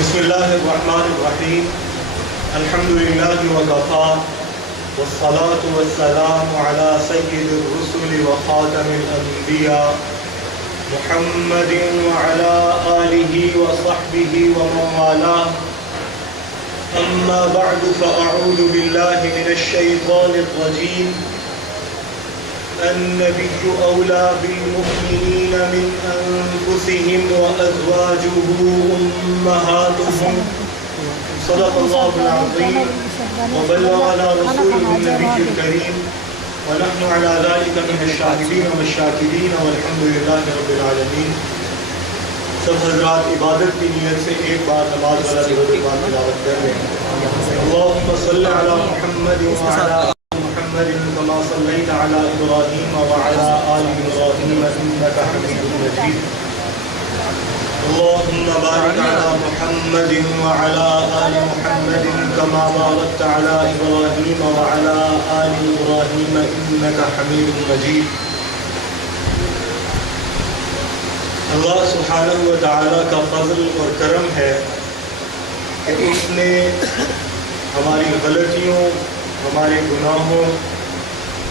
بسم الله الرحمن الرحيم. الحمد لله وكفى والصلاة والسلام على سيد الرسل وخاتم الأنبياء محمد وعلى آله وصحبه ومن والاه. أما بعد فأعوذ بالله من الشيطان الرجيم. النبي أولى بالمؤمنين من أنفسهم وأزواجه أمهاتهم. صدق الله العظيم وبلغنا رسوله النبي الكريم ونحن على ذلك من الشاهدين والشاكرين والحمد لله رب العالمين. سب حضرات عبادت کی نیت سے ایک بار نماز والا ضرورت بعد تلاوت کر لیں. اللهم صل على محمد وعلى محمد كما صليت على إبراهيم وعلى آل إبراهيم إنك حميد مجيد. اللهم بارك على محمد وعلى آل محمد كما باركت على إبراهيم وعلى آل إبراهيم إنك حميد مجيد. اللہ سبحانہ و تعالیٰ کا فضل اور کرم ہے کہ اس نے ہماری غلطیوں، ہمارے گناہوں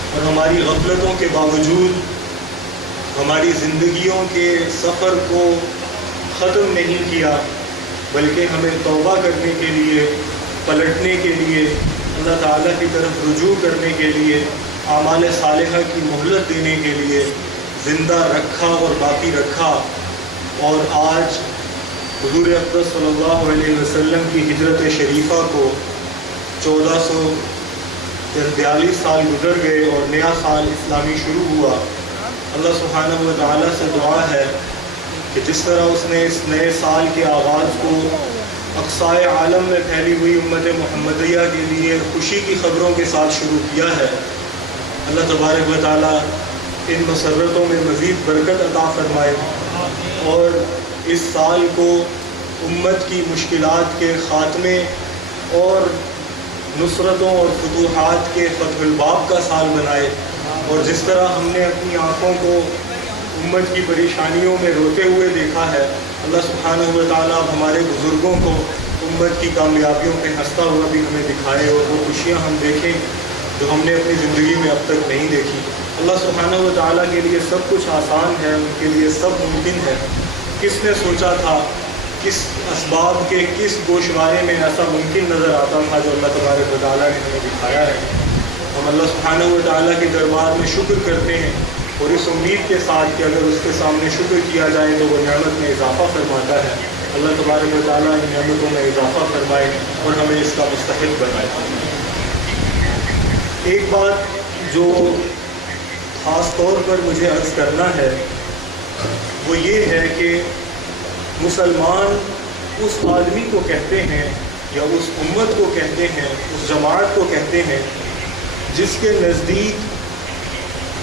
اور ہماری غفلتوں کے باوجود ہماری زندگیوں کے سفر کو ختم نہیں کیا، بلکہ ہمیں توبہ کرنے کے لیے، پلٹنے کے لیے، اللہ تعالیٰ کی طرف رجوع کرنے کے لیے، اعمال صالحہ کی مہلت دینے کے لیے زندہ رکھا اور باقی رکھا. اور آج حضور اقدس صلی اللہ علیہ وسلم کی ہجرت شریفہ کو 1442 سال گزر گئے اور نیا سال اسلامی شروع ہوا. اللہ سبحانہ و تعالیٰ سے دعا ہے کہ جس طرح اس نے اس نئے سال کے آغاز کو اقصائے عالم میں پھیلی ہوئی امت محمدیہ کے لیے خوشی کی خبروں کے ساتھ شروع کیا ہے، اللہ تبارک و تعالیٰ ان مسرتوں میں مزید برکت عطا فرمائے اور اس سال کو امت کی مشکلات کے خاتمے اور نصرتوں اور فتوحات کے فتح الباب کا سال بنائے. اور جس طرح ہم نے اپنی آنکھوں کو امت کی پریشانیوں میں روتے ہوئے دیکھا ہے، اللہ سبحانہ و تعالیٰ ہمارے بزرگوں کو امت کی کامیابیوں پہ ہنستا ہوا بھی ہمیں دکھائے اور وہ خوشیاں ہم دیکھیں جو ہم نے اپنی زندگی میں اب تک نہیں دیکھی. اللہ سبحانہ و تعالیٰ کے لیے سب کچھ آسان ہے، ان کے لیے سب ممکن ہے. کس نے سوچا تھا، کس اسباب کے کس گوشوارے میں ایسا ممکن نظر آتا تھا جو اللہ تبارک و تعالیٰ نے ہمیں دکھایا ہے. ہم اللہ سبحانہ و تعالیٰ کے دربار میں شکر کرتے ہیں اور اس امید کے ساتھ کہ اگر اس کے سامنے شکر کیا جائے تو وہ نعمت میں اضافہ فرماتا ہے. اللہ تبارک و تعالیٰ ان نعمتوں میں اضافہ فرمائے اور ہمیں اس کا مستحق بنائے. ایک بات جو خاص طور پر مجھے عرض کرنا ہے وہ یہ ہے کہ مسلمان اس آدمی کو کہتے ہیں یا اس امت کو کہتے ہیں، اس جماعت کو کہتے ہیں جس کے نزدیک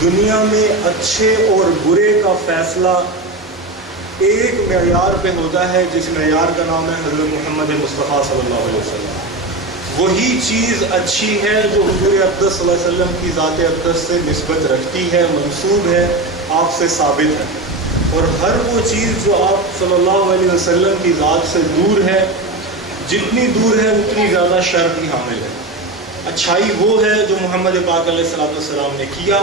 دنیا میں اچھے اور برے کا فیصلہ ایک معیار پہ ہوتا ہے، جس معیار کا نام ہے حضرت محمد مصطفیٰ صلی اللہ علیہ وسلم. وہی چیز اچھی ہے جو حضور اقدس صلی اللہ علیہ وسلم کی ذات اقدس سے نسبت رکھتی ہے، منسوب ہے، آپ سے ثابت ہے. اور ہر وہ چیز جو آپ صلی اللہ علیہ وسلم کی ذات سے دور ہے، جتنی دور ہے اتنی زیادہ شر کی حامل ہے. اچھائی وہ ہے جو محمد پاک علیہ السلام نے کیا،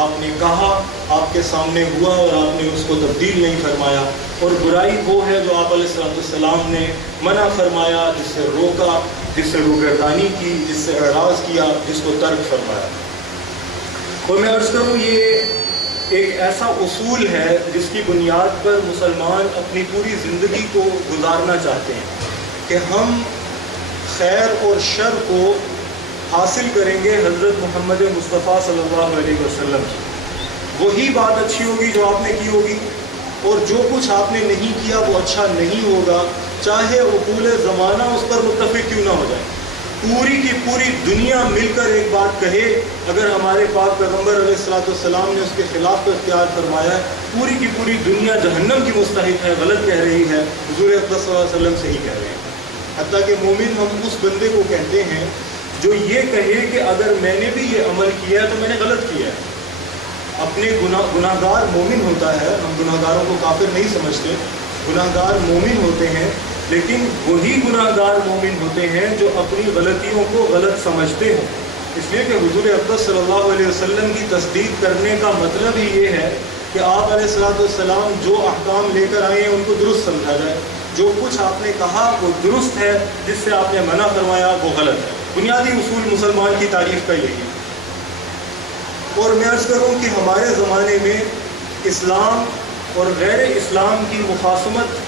آپ نے کہا، آپ کے سامنے ہوا اور آپ نے اس کو تبدیل نہیں فرمایا. اور برائی وہ ہے جو آپ علیہ السلام نے منع فرمایا، جس سے روکا، جس سے روگردانی کی، جس سے اعراض کیا، جس کو ترک فرمایا. اور میں عرض کروں یہ ایک ایسا اصول ہے جس کی بنیاد پر مسلمان اپنی پوری زندگی کو گزارنا چاہتے ہیں کہ ہم خیر اور شر کو حاصل کریں گے حضرت محمد مصطفیٰ صلی اللہ علیہ وسلم کی. وہی بات اچھی ہوگی جو آپ نے کی ہوگی، اور جو کچھ آپ نے نہیں کیا وہ اچھا نہیں ہوگا، چاہے عقول زمانہ اس پر متفق کیوں نہ ہو جائے. پوری کی پوری دنیا مل کر ایک بات کہے، اگر ہمارے پاک پیغمبر علیہ السلام نے اس کے خلاف کو اختیار فرمایا ہے، پوری کی پوری دنیا جہنم کی مستحق ہے، غلط کہہ رہی ہے، حضور اقدس صلی اللہ علیہ وسلم صحیح کہہ رہے ہیں. حتیٰ کہ مومن ہم اس بندے کو کہتے ہیں جو یہ کہے کہ اگر میں نے بھی یہ عمل کیا ہے تو میں نے غلط کیا ہے. اپنے گناہ گار مومن ہوتا ہے، ہم گناہ گاروں کو کافر نہیں سمجھتے، گناہ گار مومن ہوتے ہیں لیکن وہی گناہ گار مومن ہوتے ہیں جو اپنی غلطیوں کو غلط سمجھتے ہیں۔ اس لیے کہ حضور اقدس صلی اللہ علیہ وسلم کی تصدیق کرنے کا مطلب ہی یہ ہے کہ آپ علیہ السلام جو احکام لے کر آئے ہیں ان کو درست سمجھا جائے، جو کچھ آپ نے کہا وہ درست ہے، جس سے آپ نے منع فرمایا وہ غلط ہے۔ بنیادی اصول مسلمان کی تعریف کا یہی ہے۔ اور میں عرض کروں کہ ہمارے زمانے میں اسلام اور غیر اسلام کی مخاصمت،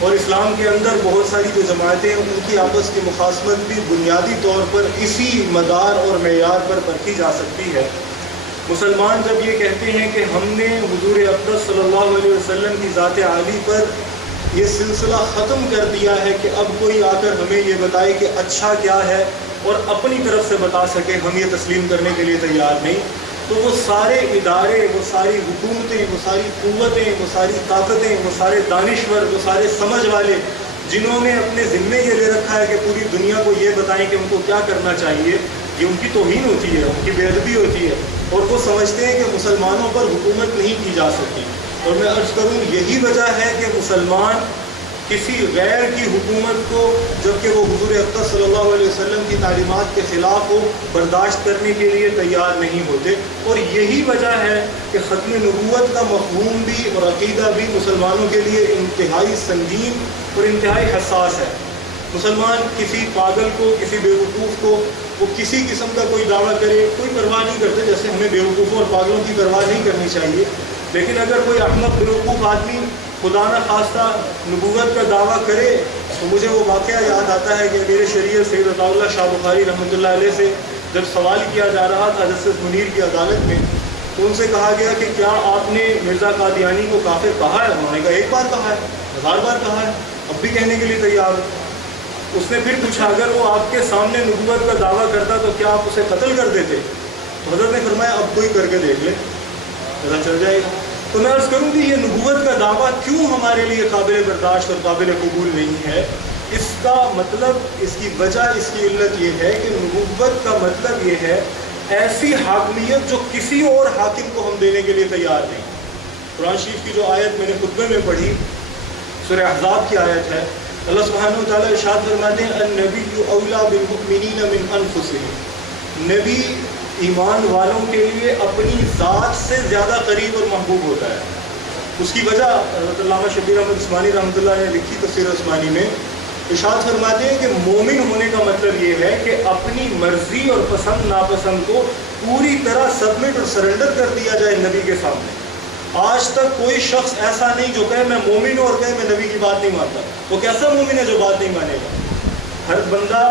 اور اسلام کے اندر بہت ساری جو جماعتیں ہیں ان کی آپس کی مخاصمت بھی بنیادی طور پر اسی مدار اور معیار پر پرکھی جا سکتی ہے۔ مسلمان جب یہ کہتے ہیں کہ ہم نے حضور اقدس صلی اللہ علیہ وسلم کی ذات عالی پر یہ سلسلہ ختم کر دیا ہے کہ اب کوئی آ کر ہمیں یہ بتائے کہ اچھا کیا ہے اور اپنی طرف سے بتا سکے، ہم یہ تسلیم کرنے کے لیے تیار نہیں، تو وہ سارے ادارے، وہ ساری حکومتیں، وہ ساری قوتیں، وہ ساری طاقتیں، وہ سارے دانشور، وہ سارے سمجھ والے جنہوں نے اپنے ذمے یہ لے رکھا ہے کہ پوری دنیا کو یہ بتائیں کہ ان کو کیا کرنا چاہیے، یہ ان کی توہین ہوتی ہے، ان کی بے ادبی ہوتی ہے، اور وہ سمجھتے ہیں کہ مسلمانوں پر حکومت نہیں کی جا سکتی۔ اور میں عرض کروں یہی وجہ ہے کہ مسلمان کسی غیر کی حکومت کو، جبکہ وہ حضور اقدس صلی اللہ علیہ وسلم کی تعلیمات کے خلاف ہو، برداشت کرنے کے لیے تیار نہیں ہوتے۔ اور یہی وجہ ہے کہ ختم نبوت کا مفہوم بھی اور عقیدہ بھی مسلمانوں کے لیے انتہائی سنگین اور انتہائی حساس ہے۔ مسلمان کسی پاگل کو، کسی بیوقوف کو، وہ کسی قسم کا کوئی دعویٰ کرے، کوئی پرواہ نہیں کرتے، جیسے ہمیں بیوقوفوں اور پاگلوں کی پرواہ نہیں کرنی چاہیے، لیکن اگر کوئی احمق بیوقوف آدمی خدا نہ خواستہ نبوت کا دعویٰ کرے تو مجھے وہ واقعہ یاد آتا ہے کہ میرے شریعت سید عطا اللہ شاہ بخاری رحمۃ اللہ علیہ سے جب سوال کیا جا رہا تھا جسٹس منیر کی عدالت میں، تو ان سے کہا گیا کہ کیا آپ نے مرزا قادیانی کو کافر کہا ہے؟ انہوں نے کہا ایک بار کہا ہے، 1000 بار کہا ہے، اب بھی کہنے کے لیے تیار ہو۔ اس نے پھر پوچھا اگر وہ آپ کے سامنے نبوت کا دعویٰ کرتا تو کیا آپ اسے قتل کر دیتے؟ تو حضرت نے فرمایا اب کوئی کر کے دیکھ لے، پتہ چل جائے گا۔ تو میں عرض کروں کہ یہ نبوت کا دعویٰ کیوں ہمارے لیے قابل برداشت اور قابل قبول نہیں ہے، اس کا مطلب، اس کی وجہ، اس کی علت یہ ہے کہ نبوت کا مطلب یہ ہے ایسی حاکمیت جو کسی اور حاکم کو ہم دینے کے لیے تیار نہیں۔ قرآن شریف کی جو آیت میں نے خطبے میں پڑھی، سورہ احزاب کی آیت ہے، اللہ سبحانہ و تعالیٰ ارشاد فرماتے ہیں النبی اولیٰ بالمؤمنین من انفسہم، نبی ایمان والوں کے لیے اپنی ذات سے زیادہ قریب اور محبوب ہوتا ہے۔ اس کی وجہ حضرت علامہ شبیر احمد عثمانی رحمۃ اللہ نے لکھی تفسیر عثمانی میں، ارشاد فرماتے ہیں کہ مومن ہونے کا مطلب یہ ہے کہ اپنی مرضی اور پسند ناپسند کو پوری طرح سبمٹ اور سرنڈر کر دیا جائے نبی کے سامنے۔ آج تک کوئی شخص ایسا نہیں جو کہے میں مومن ہوں اور کہے میں نبی کی بات نہیں مانتا۔ وہ کیسا مومن ہے جو بات نہیں مانے گا؟ ہر بندہ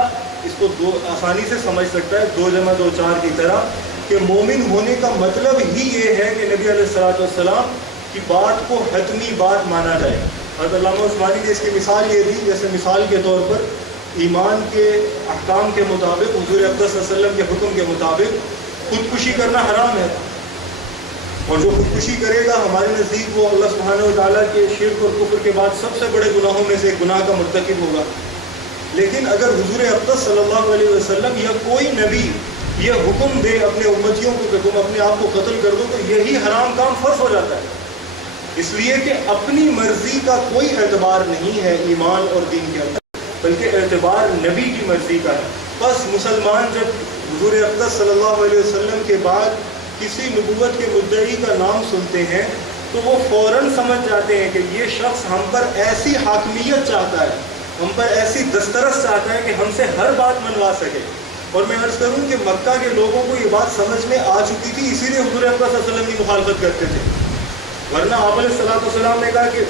اس کو آسانی سے سمجھ سکتا ہے، 2 + 2 = 4 کی طرح، کہ مومن ہونے کا مطلب ہی یہ ہے کہ نبی علیہ السلام کی بات کو حتمی بات مانا جائے۔ حضرت علامہ عثمانی نے اس کی مثال یہ دی، جیسے مثال کے طور پر ایمان کے احکام کے مطابق، حضور اقدس صلی اللہ علیہ وسلم کے حکم کے مطابق خودکشی کرنا حرام ہے، اور جو خودکشی کرے گا ہمارے نزدیک وہ اللہ سبحانہ و تعالیٰ کے شرک اور کفر کے بعد سب سے بڑے گناہوں میں سے ایک گناہ کا مرتکب ہوگا۔ لیکن اگر حضور اقدس صلی اللہ علیہ وسلم یا کوئی نبی یہ حکم دے اپنے امتیوں کو کہ تم اپنے آپ کو قتل کر دو، تو یہی حرام کام فرض ہو جاتا ہے، اس لیے کہ اپنی مرضی کا کوئی اعتبار نہیں ہے ایمان اور دین کے اندر، بلکہ اعتبار نبی کی مرضی کا ہے۔ بس مسلمان جب حضور اقدس صلی اللہ علیہ وسلم کے بعد کسی نبوت کے مدعی کا نام سنتے ہیں تو وہ فوراً سمجھ جاتے ہیں کہ یہ شخص ہم پر ایسی حاکمیت چاہتا ہے، ہم پر ایسی دسترس چاہتا ہے کہ ہم سے ہر بات منوا سکے۔ اور میں عرض کروں کہ مکہ کے لوگوں کو یہ بات سمجھ میں آ چکی تھی، اسی لیے حضور اقدس صلی اللہ علیہ وسلم کی مخالفت کرتے تھے، ورنہ آپ علیہ السلام نے کہا کہ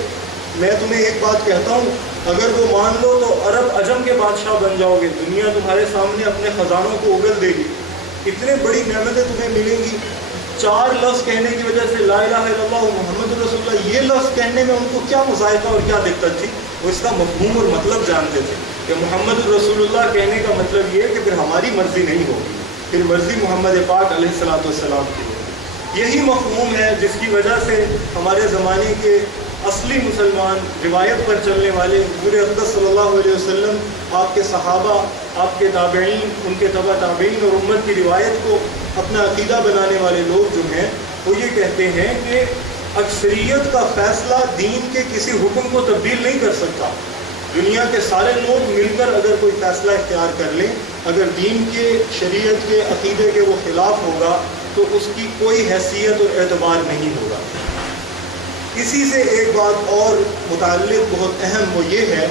میں تمہیں ایک بات کہتا ہوں، اگر وہ مان لو تو عرب عجم کے بادشاہ بن جاؤ گے، دنیا تمہارے سامنے اپنے خزانوں کو اگل دے گی، اتنے بڑی نعمتیں تمہیں ملیں گی۔ 4 لفظ کہنے کی وجہ سے لا الہ الا اللہ محمد رسول اللہ، یہ لفظ کہنے میں ان کو کیا مذائقہ اور کیا دقت تھی؟ وہ اس کا مفہوم اور مطلب جانتے تھے کہ محمد رسول اللہ کہنے کا مطلب یہ ہے کہ پھر ہماری مرضی نہیں ہوگی، پھر مرضی محمد پاک علیہ السلام کی ہوگی۔ یہی مفہوم ہے جس کی وجہ سے ہمارے زمانے کے اصلی مسلمان، روایت پر چلنے والے، حضور اقدس صلی اللہ علیہ وسلم، آپ کے صحابہ، آپ کے تابعین، ان کے تبع تابعین اور امت کی روایت کو اپنا عقیدہ بنانے والے لوگ جو ہیں وہ یہ کہتے ہیں کہ اکثریت کا فیصلہ دین کے کسی حکم کو تبدیل نہیں کر سکتا۔ دنیا کے سارے لوگ مل کر اگر کوئی فیصلہ اختیار کر لیں، اگر دین کے، شریعت کے، عقیدے کے وہ خلاف ہوگا تو اس کی کوئی حیثیت اور اعتبار نہیں ہوگا۔ اسی سے ایک بات اور متعلق بہت اہم، وہ یہ ہے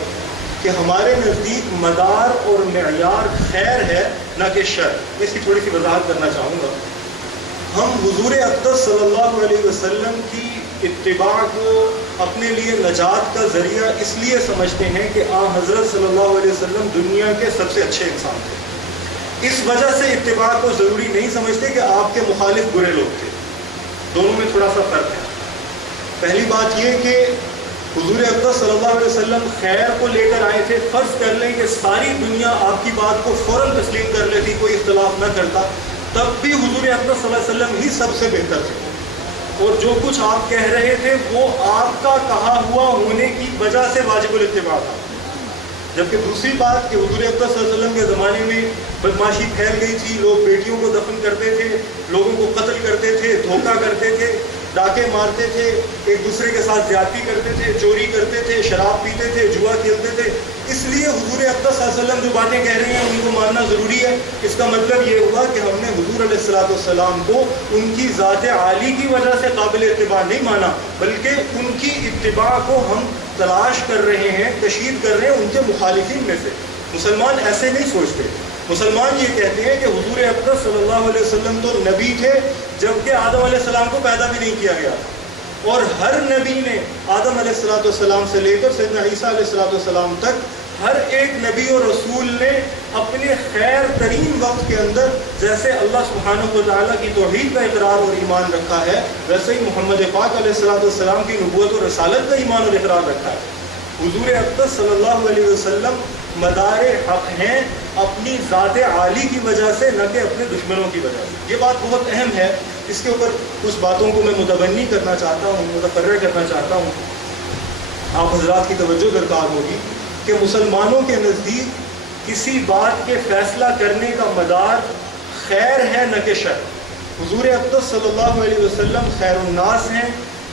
کہ ہمارے نزدیک مدار اور معیار خیر ہے نہ کہ شر۔ میں اس کی تھوڑی سی وضاحت کرنا چاہوں گا۔ ہم حضور اقدس صلی اللہ علیہ وسلم کی اتباع کو اپنے لیے نجات کا ذریعہ اس لیے سمجھتے ہیں کہ حضرت صلی اللہ علیہ وسلم دنیا کے سب سے اچھے انسان تھے۔ اس وجہ سے اتباع کو ضروری نہیں سمجھتے کہ آپ کے مخالف برے لوگ تھے۔ دونوں میں تھوڑا سا فرق ہے۔ پہلی بات یہ کہ حضور اقدس صلی اللہ علیہ وسلم خیر کو لے کر آئے تھے۔ فرض کر لیں کہ ساری دنیا آپ کی بات کو فوراً تسلیم کر لیتی، کوئی اختلاف نہ کرتا، تب بھی حضور اقدس صلی اللہ علیہ وسلم ہی سب سے بہتر تھے، اور جو کچھ آپ کہہ رہے تھے وہ آپ کا کہا ہوا ہونے کی وجہ سے واجب الاتباع تھا۔ جبکہ دوسری بات کہ حضور اقدس صلی اللہ علیہ وسلم کے زمانے میں بدماشی پھیل گئی تھی، لوگ بیٹیوں کو دفن کرتے تھے، لوگوں کو قتل کرتے تھے، دھوکہ کرتے تھے، ڈاکے مارتے تھے، ایک دوسرے کے ساتھ زیادتی کرتے تھے، چوری کرتے تھے، شراب پیتے تھے، جوا کھیلتے تھے۔ اس لیے حضور اقدس صلی اللہ علیہ وسلم جو باتیں کہہ رہے ہیں ان کو ماننا ضروری ہے۔ اس کا مطلب یہ ہوا کہ ہم نے حضور علیہ الصلوۃ والسلام کو ان کی ذات عالی کی وجہ سے قابل اتباع نہیں مانا، بلکہ ان کی اتباع کو ہم تلاش کر رہے ہیں، تشہیر کر رہے ہیں ان کے مخالفین میں سے۔ مسلمان ایسے نہیں سوچتے۔ مسلمان یہ کہتے ہیں کہ حضور اقدس صلی اللہ علیہ وسلم تو نبی تھے جبکہ آدم علیہ السلام کو پیدا بھی نہیں کیا گیا، اور ہر نبی نے آدم علیہ السلام سے لے کر سیدنا عیسیٰ علیہ السلام تک ہر ایک نبی اور رسول نے اپنے خیر ترین وقت کے اندر جیسے اللہ سبحانہ و تعالیٰ کی توحید کا اقرار اور ایمان رکھا ہے، ویسے ہی محمد پاک علیہ السلام کی نبوت اور رسالت کا ایمان اور اقرار رکھا ہے۔ حضور اقدس صلی اللہ علیہ وسلم مدار حق ہیں اپنی ذات عالی کی وجہ سے، نہ کہ اپنے دشمنوں کی وجہ سے۔ یہ بات بہت اہم ہے، اس کے اوپر کچھ باتوں کو میں متبنی کرنا چاہتا ہوں، متفرع کرنا چاہتا ہوں۔ آپ حضرات کی توجہ درکار ہوگی کہ مسلمانوں کے نزدیک کسی بات کے فیصلہ کرنے کا مدار خیر ہے نہ کہ شر۔ حضور اقدس صلی اللہ علیہ وسلم خیر الناس ہیں،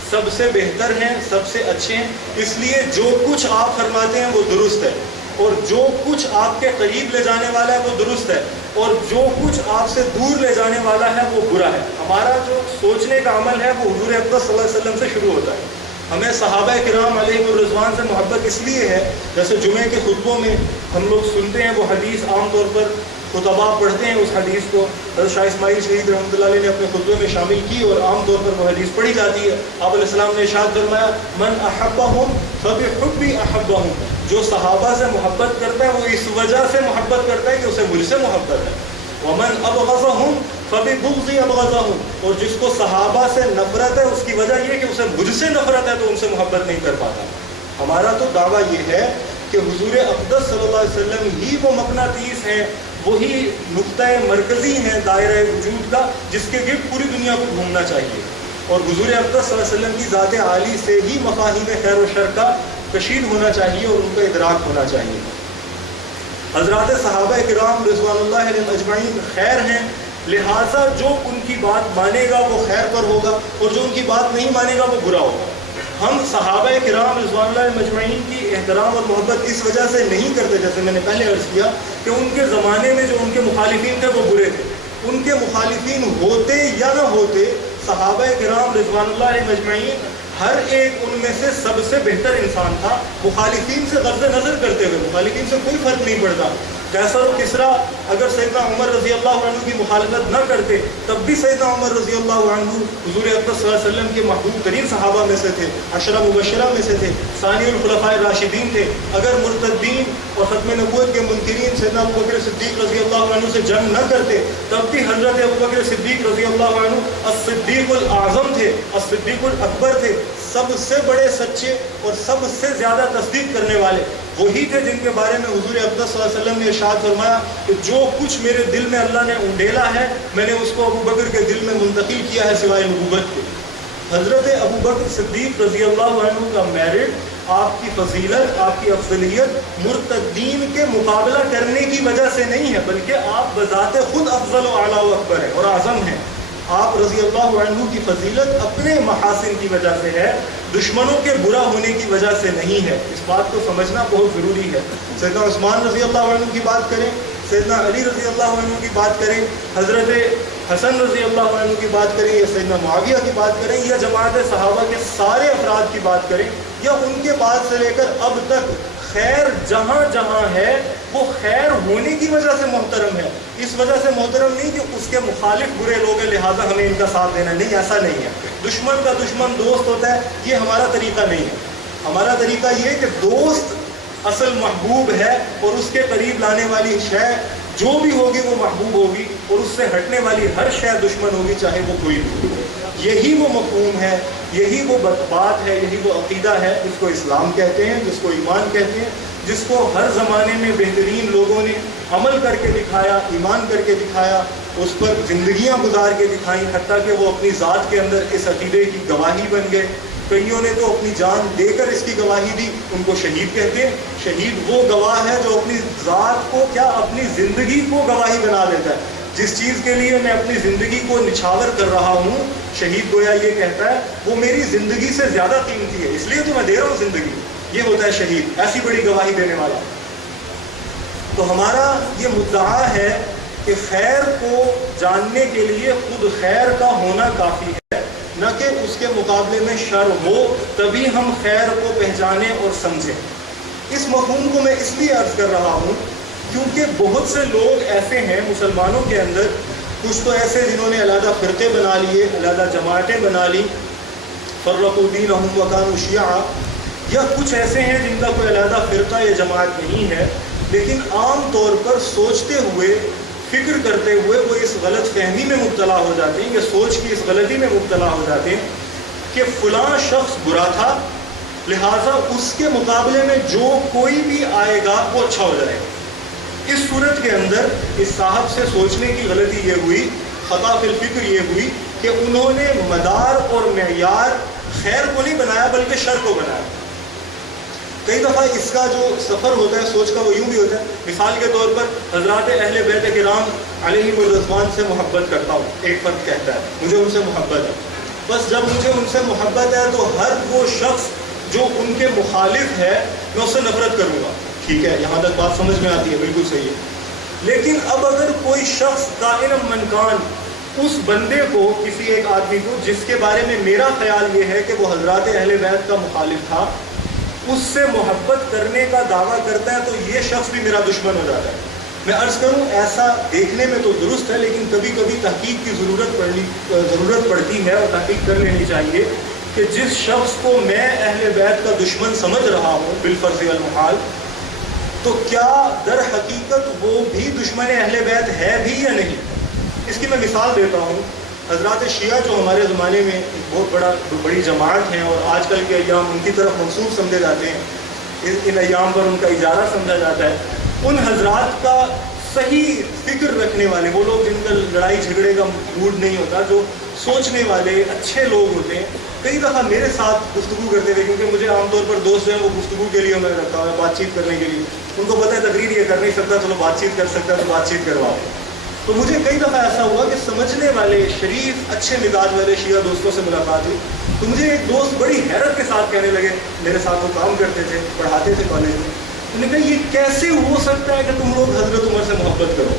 سب سے بہتر ہیں، سب سے اچھے ہیں، اس لیے جو کچھ آپ فرماتے ہیں وہ درست ہے، اور جو کچھ آپ کے قریب لے جانے والا ہے وہ درست ہے، اور جو کچھ آپ سے دور لے جانے والا ہے وہ برا ہے۔ ہمارا جو سوچنے کا عمل ہے وہ حضور اقدس صلی اللہ علیہ وسلم سے شروع ہوتا ہے۔ ہمیں صحابہ کرام علیہم الرضوان سے محبت اس لیے ہے، جیسے جمعے کے خطبوں میں ہم لوگ سنتے ہیں، وہ حدیث عام طور پر خطباء پڑھتے ہیں اس حدیث کو، حضرت شاہ اسماعیل شہید رحمۃ اللہ علیہ نے اپنے خطبے میں شامل کی، اور عام طور پر وہ حدیث پڑھی جاتی ہے۔ آپ علیہ السلام نے ارشاد فرمایا، من احبہم فبحبی احبہم، جو صحابہ سے محبت کرتا ہے وہ اس وجہ سے محبت کرتا ہے کہ اسے مجھ سے محبت ہے، ومن ابغضہم فببغضی ابغضہم، اور جس کو صحابہ سے نفرت ہے اس کی وجہ یہ کہ اسے مجھ سے نفرت ہے تو ان سے محبت نہیں کر پاتا۔ ہمارا تو دعویٰ یہ ہے کہ حضور اقدس صلی اللہ علیہ وسلم ہی وہ مقناطیس ہیں، وہی نقطہ مرکزی ہیں دائرہ وجود کا، جس کے گرد پوری دنیا کو گھومنا چاہیے، اور حضور اقدس صلی اللہ علیہ وسلم کی ذات عالی سے ہی مفاہیم خیر و شر کا کشید ہونا چاہیے اور ان کا ادراک ہونا چاہیے۔ حضرات صحابہ کرام رضوان اللہ علیہم اجمعین خیر ہیں، لہٰذا جو ان کی بات مانے گا وہ خیر پر ہوگا، اور جو ان کی بات نہیں مانے گا وہ برا ہوگا۔ ہم صحابہ کرام رضوان اللہ مجمعین کی احترام اور محبت اس وجہ سے نہیں کرتے، جیسے میں نے پہلے عرض کیا کہ ان کے زمانے میں جو ان کے مخالفین تھے وہ برے تھے۔ ان کے مخالفین ہوتے یا نہ ہوتے، صحابہ کرام رضوان اللہ مجمعین ہر ایک ان میں سے سب سے بہتر انسان تھا، مخالفین سے غض نظر کرتے ہوئے، مخالفین سے کوئی فرق نہیں پڑتا۔ قیصر و کسریٰ اگر سیدنا عمر رضی اللہ عنہ کی مخالفت نہ کرتے تب بھی سیدنا عمر رضی اللہ عنہ حضور اقدس صلی اللہ علیہ وسلم کے محبوب ترین صحابہ میں سے تھے، عشرہ مبشرہ میں سے تھے، ثانی الخلفاء راشدین تھے۔ اگر مرتدین اور ختم نبوت کے منکرین سیدنا ابوبکر صدیق رضی اللہ عنہ سے جنگ نہ کرتے تب بھی حضرت ابوبکر صدیق رضی اللہ عنہ الصدیق الاعظم تھے، الصدیق الاکبر تھے، سب سے بڑے سچے اور سب سے زیادہ تصدیق کرنے والے وہی تھے جن کے بارے میں حضور اقدس صلی اللہ علیہ وسلم نے ارشاد فرمایا کہ جو کچھ میرے دل میں اللہ نے انڈیلا ہے میں نے اس کو ابوبکر کے دل میں منتقل کیا ہے سوائے نبوت کے۔ حضرت ابوبکر صدیق رضی اللہ عنہ کا میرٹ، آپ کی فضیلت، آپ کی افضلیت مرتدین کے مقابلہ کرنے کی وجہ سے نہیں ہے، بلکہ آپ بذات خود افضل و اعلیٰ و اکبر ہیں اور اعظم ہیں۔ آپ رضی اللہ عنہ کی فضیلت اپنے محاسن کی وجہ سے ہے، دشمنوں کے برا ہونے کی وجہ سے نہیں ہے۔ اس بات کو سمجھنا بہت ضروری ہے۔ سیدنا عثمان رضی اللہ عنہ کی بات کریں، سیدنا علی رضی اللہ عنہ کی بات کریں، حضرت حسن رضی اللہ عنہ کی بات کریں، یا سیدنا معاویہ کی بات کریں، یا جماعت صحابہ کے سارے افراد کی بات کریں، یا ان کے بعد سے لے کر اب تک خیر جہاں جہاں ہے وہ خیر ہونے کی وجہ سے محترم ہے، اس وجہ سے محترم نہیں کہ اس کے مخالف برے لوگ ہیں لہٰذا ہمیں ان کا ساتھ دینا، نہیں، ایسا نہیں ہے۔ دشمن کا دشمن دوست ہوتا ہے، یہ ہمارا طریقہ نہیں ہے۔ ہمارا طریقہ یہ کہ دوست اصل محبوب ہے، اور اس کے قریب لانے والی شے جو بھی ہوگی وہ محبوب ہوگی، اور اس سے ہٹنے والی ہر شے دشمن ہوگی، چاہے وہ کوئی بھی ہو۔ یہی وہ مفہوم ہے، یہی وہ بات ہے، یہی وہ عقیدہ ہے جس کو اسلام کہتے ہیں، جس کو ایمان کہتے ہیں، جس کو ہر زمانے میں بہترین لوگوں نے عمل کر کے دکھایا، ایمان کر کے دکھایا، اس پر زندگیاں گزار کے دکھائیں، حتیٰ کہ وہ اپنی ذات کے اندر اس عقیدے کی گواہی بن گئے۔ کئیوں نے تو اپنی جان دے کر اس کی گواہی دی، ان کو شہید کہتے ہیں۔ شہید وہ گواہ ہے جو اپنی ذات کو کیا، اپنی زندگی کو گواہی بنا دیتا ہے۔ جس چیز کے لیے میں اپنی زندگی کو نچھاور کر رہا ہوں، شہید گویا یہ کہتا ہے وہ میری زندگی سے زیادہ قیمتی ہے، اس لیے تو میں دے رہا ہوں زندگی۔ یہ ہوتا ہے شہید، ایسی بڑی گواہی دینے والا۔ تو ہمارا یہ مدعا ہے کہ خیر کو جاننے کے لیے خود خیر کا ہونا کافی ہے، نہ کہ اس کے مقابلے میں شر ہو، تبھی ہم خیر کو پہچانیں اور سمجھیں۔ اس مفہوم کو میں اس لیے عرض کر رہا ہوں کیونکہ بہت سے لوگ ایسے ہیں مسلمانوں کے اندر، کچھ تو ایسے جنہوں نے علیحدہ فرقے بنا لیے، علیحدہ جماعتیں بنا لی، فرقوا دینہم وکانوا شیعا، یا کچھ ایسے ہیں جن کا کوئی علیحدہ فرقہ یا جماعت نہیں ہے، لیکن عام طور پر سوچتے ہوئے، فکر کرتے ہوئے وہ اس غلط فہمی میں مبتلا ہو جاتے ہیں، یا سوچ کی اس غلطی میں مبتلا ہو جاتے ہیں کہ فلاں شخص برا تھا، لہٰذا اس کے مقابلے میں جو کوئی بھی آئے گا وہ اچھا ہو جائے گا۔ اس صورت کے اندر اس صاحب سے سوچنے کی غلطی یہ ہوئی، خطا فی الفکر یہ ہوئی کہ انہوں نے مدار اور معیار خیر کو نہیں بنایا بلکہ شر کو بنایا۔ کئی دفعہ اس کا جو سفر ہوتا ہے سوچ کا وہ یوں بھی ہوتا ہے، مثال کے طور پر حضرات اہل بیت کرام علیہم الرضوان سے محبت کرتا ہوں، ایک فرد کہتا ہے مجھے ان سے محبت ہے، بس جب مجھے ان سے محبت ہے تو ہر وہ شخص جو ان کے مخالف ہے میں اس سے نفرت کروں گا۔ ٹھیک ہے، یہاں تک بات سمجھ میں آتی ہے، بالکل صحیح ہے۔ لیکن اب اگر کوئی شخص کائن من کان اس بندے کو، کسی ایک آدمی کو جس کے بارے میں میرا خیال یہ ہے کہ وہ حضرات اہل بیت کا مخالف تھا، اس سے محبت کرنے کا دعویٰ کرتا ہے تو یہ شخص بھی میرا دشمن ہو جاتا ہے۔ میں عرض کروں ایسا دیکھنے میں تو درست ہے، لیکن کبھی کبھی تحقیق کی ضرورت پڑتی ہے، اور تحقیق کر لینی چاہیے کہ جس شخص کو میں اہل بیت کا دشمن سمجھ رہا ہوں بالفرض والمحال، تو کیا در حقیقت وہ بھی دشمن اہل بیت ہے بھی یا نہیں؟ اس کی میں مثال دیتا ہوں۔ حضرات شیعہ جو ہمارے زمانے میں بہت بڑی جماعت ہیں، اور آج کل کے ایام ان کی طرف منسوب سمجھے جاتے ہیں، ان ایام پر ان کا اجارہ سمجھا جاتا ہے، ان حضرات کا صحیح فکر رکھنے والے، وہ لوگ جن کا لڑائی جھگڑے کا موڈ نہیں ہوتا، جو سوچنے والے اچھے لوگ ہوتے ہیں، کئی دفعہ میرے ساتھ گفتگو کرتے ہوئے، کیونکہ مجھے عام طور پر دوست جو ہیں وہ گفتگو کے لیے میں رکھتا ہوں، بات چیت کرنے کے لیے، ان کو پتہ ہے تقریر یہ کر نہیں سکتا، چلو بات چیت کر سکتا ہے تو بات چیت کرواؤ۔ تو مجھے کئی دفعہ ایسا ہوا کہ سمجھنے والے شریف اچھے مزاج والے شیعہ دوستوں سے ملاقات ہوئی، تو مجھے ایک دوست بڑی حیرت کے ساتھ کہنے لگے، میرے ساتھ وہ کام کرتے تھے، پڑھاتے تھے کالج میں، انہوں نے کہا یہ کیسے ہو سکتا ہے کہ تم لوگ حضرت عمر سے محبت کرو؟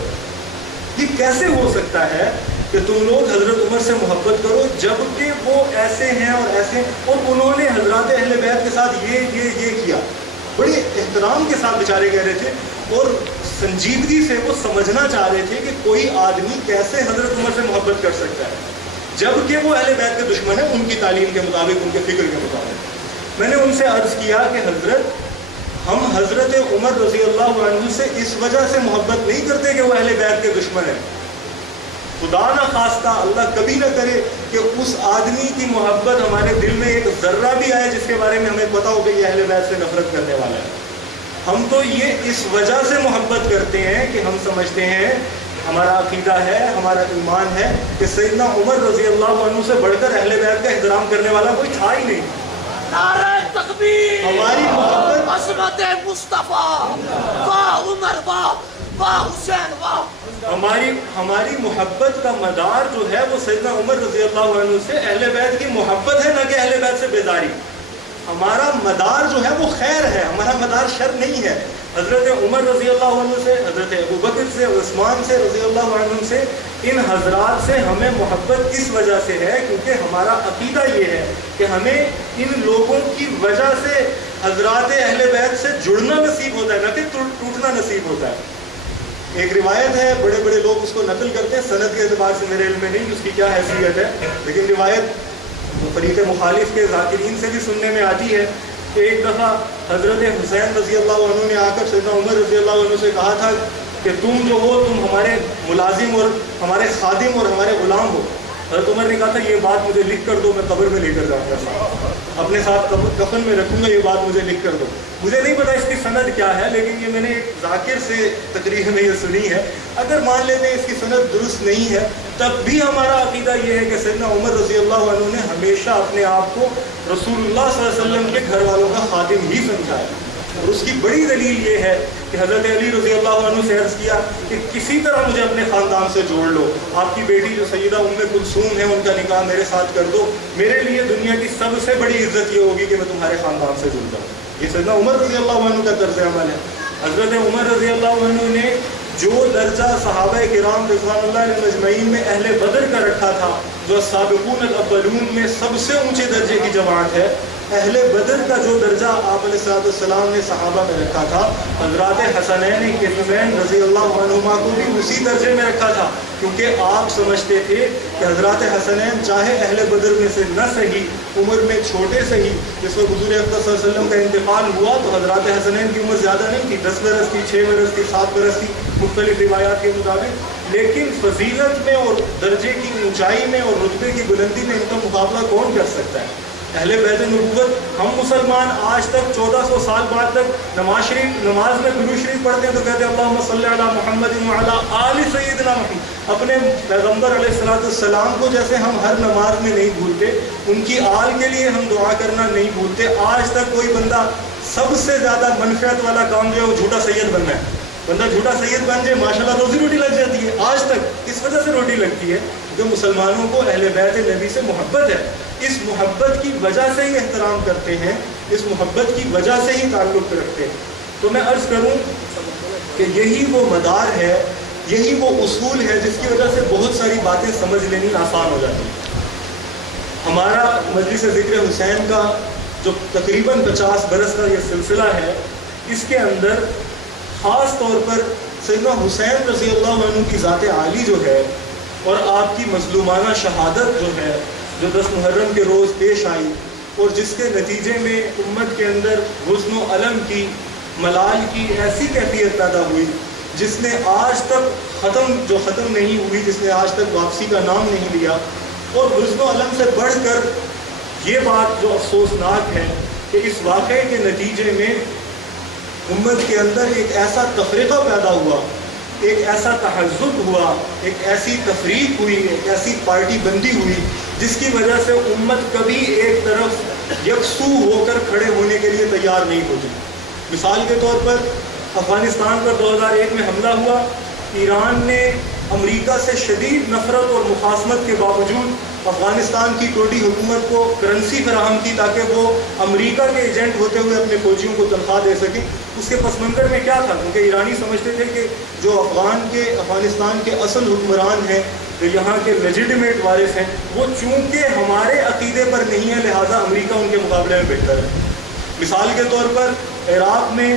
یہ کیسے ہو سکتا ہے کہ تم لوگ حضرت عمر سے محبت کرو جبکہ وہ ایسے ہیں اور ایسے، اور انہوں نے حضرات اہل بیت کے ساتھ یہ کیا؟ بڑے احترام کے ساتھ بیچارے کہہ رہے تھے، اور سنجیدگی سے وہ سمجھنا چاہ رہے تھے کہ کوئی آدمی کیسے حضرت عمر سے محبت کر سکتا ہے جبکہ وہ اہل بیت کے دشمن ہیں ان کی تعلیم کے مطابق، ان کے فکر کے مطابق۔ میں نے ان سے عرض کیا کہ حضرت، ہم حضرت عمر رضی اللہ عنہ سے اس وجہ سے محبت نہیں کرتے کہ وہ اہل بیت کے دشمن ہیں، خدا نہ خواستہ، اللہ کبھی نہ کرے کہ اس آدمی کی محبت ہمارے دل میں ایک ذرہ بھی آئے جس کے بارے میں ہمیں پتہ ہو کہ یہ اہل بیت سے نفرت کرنے والا ہے۔ ہم تو یہ اس وجہ سے محبت کرتے ہیں کہ ہم سمجھتے ہیں، ہمارا عقیدہ ہے، ہمارا ایمان ہے کہ سیدنا عمر رضی اللہ عنہ سے بڑھ کر اہل بیت کا احترام کرنے والا کوئی تھا ہی نہیں۔ نعرہ تکبیر، ہماری محبت عظمت مصطفیٰ، واہ عمر واہ، واہ حسین واہ۔ ہماری محبت کا مدار جو ہے وہ سیدنا عمر رضی اللہ عنہ سے اہل بیت کی محبت ہے، نہ کہ اہل بیت سے بیداری۔ ہمارا مدار جو ہے وہ خیر ہے، ہمارا مدار شر نہیں ہے۔ حضرت عمر رضی اللہ عنہ سے، حضرت ابو بکر سے، عثمان سے رضی اللہ عنہ سے، ان حضرات سے ہمیں محبت اس وجہ سے ہے کیونکہ ہمارا عقیدہ یہ ہے کہ ہمیں ان لوگوں کی وجہ سے حضرات اہل بیت سے جڑنا نصیب ہوتا ہے، نہ کہ ٹوٹنا نصیب ہوتا ہے۔ ایک روایت ہے، بڑے بڑے لوگ اس کو نقل کرتے ہیں، سند کے اعتبار سے میرے علم میں نہیں اس کی کیا حیثیت ہے، لیکن روایت فریق مخالف کے ذاکرین سے بھی سننے میں آتی ہے کہ ایک دفعہ حضرت حسین رضی اللہ عنہ نے آ کر سیدنا عمر رضی اللہ عنہ سے کہا تھا کہ تم جو ہو تم ہمارے ملازم اور ہمارے خادم اور ہمارے غلام ہو۔ حضرت عمر نے کہا تھا یہ بات مجھے لکھ کر دو، میں قبر میں لے کر جاؤں گا، اپنے ساتھ کفن میں رکھوں گا، یہ بات مجھے لکھ کر دو۔ مجھے نہیں پتا اس کی سند کیا ہے، لیکن یہ میں نے ایک ذاکر سے تقریر میں یہ سنی ہے۔ اگر مان لیتے ہیں اس کی سند درست نہیں ہے، تب بھی ہمارا عقیدہ یہ ہے کہ سیدنا عمر رضی اللہ عنہ نے ہمیشہ اپنے آپ کو رسول اللہ صلی اللہ علیہ وسلم کے گھر والوں کا خادم ہی سمجھا ہے۔ اور اس کی بڑی دلیل یہ ہے کہ حضرت علی رضی اللہ عنہ سے عرض کیا کہ کسی طرح مجھے اپنے خاندان سے جوڑ لو، آپ کی بیٹی جو سیدہ ام کلثوم ہے ان کا نکاح میرے ساتھ کر دو، میرے لیے دنیا کی سب سے بڑی عزت یہ ہوگی کہ میں تمہارے خاندان سے جڑ جاؤں۔ یہ سیدنا عمر رضی اللہ عنہ کا طرز عمل ہے۔ حضرت عمر رضی اللہ عنہ نے جو درجہ صحابہ کرام رضوان اللہ علیہم اجمعین میں اہل بدر کا رکھا تھا، جو سابقون الاولون میں سب سے اونچے درجے کی جماعت ہے، اہل بدر کا جو درجہ آپ علیہ السلام نے صحابہ میں رکھا تھا، حضرات حسنین کریمین رضی اللہ عنہما کو بھی اسی درجے میں رکھا تھا، کیونکہ آپ سمجھتے تھے کہ حضرات حسنین چاہے اہل بدر میں سے نہ صحیح، عمر میں چھوٹے صحیح، جس وقت حضور اقدس صلی اللہ علیہ وسلم کا انتقال ہوا تو حضرات حسنین کی عمر زیادہ نہیں تھی، 10 برس تھی، 6 برس تھی، 7 برس تھی، مختلف روایات کے مطابق، لیکن فضیلت میں اور درجے کی اونچائی میں اور رتبے کی بلندی میں ان کا مقابلہ کون کر سکتا ہے؟ اہل بیت نبوت، ہم مسلمان آج تک 1400 سال بعد تک نماز میں درود شریف پڑھتے ہیں تو کہتے ہیں اللہم صلی علی محمد وعلی آل سیدنا محمد۔ اپنے پیغمبر علیہ السلام کو جیسے ہم ہر نماز میں نہیں بھولتے، ان کی آل کے لیے ہم دعا کرنا نہیں بھولتے۔ آج تک کوئی بندہ سب سے زیادہ منفعت والا کام جو ہے وہ جھوٹا سید بننا ہے، بندہ جھوٹا سید بن جائے ماشاءاللہ روزی روٹی لگ جاتی ہے۔ آج تک اس وجہ سے روٹی لگتی ہے کہ مسلمانوں کو اہل بیت نبی سے محبت ہے، اس محبت کی وجہ سے ہی احترام کرتے ہیں، اس محبت کی وجہ سے ہی تعلق رکھتے ہیں۔ تو میں عرض کروں کہ یہی وہ مدار ہے، یہی وہ اصول ہے جس کی وجہ سے بہت ساری باتیں سمجھ لینی آسان ہو جاتی ہیں۔ ہمارا مجلس ذکر حسین کا جو تقریباً 50 برس کا یہ سلسلہ ہے، اس کے اندر خاص طور پر سیدنا حسین رضی اللہ عنہ کی ذات عالی جو ہے اور آپ کی مظلومانہ شہادت جو ہے، جو 10 محرم کے روز پیش آئی اور جس کے نتیجے میں امت کے اندر حزن و الم کی، ملال کی ایسی کیفیت پیدا ہوئی جس نے آج تک ختم نہیں ہوئی، جس نے آج تک واپسی کا نام نہیں لیا۔ اور حزن و الم سے بڑھ کر یہ بات جو افسوسناک ہے کہ اس واقعے کے نتیجے میں امت کے اندر ایک ایسا تفریقہ پیدا ہوا، ایک ایسا تحزب ہوا، ایک ایسی تفریق ہوئی، ایک ایسی پارٹی بندی ہوئی جس کی وجہ سے امت کبھی ایک طرف یکسو ہو کر کھڑے ہونے کے لیے تیار نہیں ہوتی۔ مثال کے طور پر افغانستان پر 2001 میں حملہ ہوا، ایران نے امریکہ سے شدید نفرت اور مخاصمت کے باوجود افغانستان کی ٹوٹی حکومت کو کرنسی فراہم کی تاکہ وہ امریکہ کے ایجنٹ ہوتے ہوئے اپنے فوجیوں کو تنخواہ دے سکیں۔ اس کے پس منظر میں کیا تھا؟ کیونکہ ایرانی سمجھتے تھے کہ جو افغانستان کے اصل حکمران ہیں، جو یہاں کے لیجیٹمیٹ وارث ہیں، وہ چونکہ ہمارے عقیدے پر نہیں ہے لہٰذا امریکہ ان کے مقابلے میں بہتر ہے۔ مثال کے طور پر عراق میں،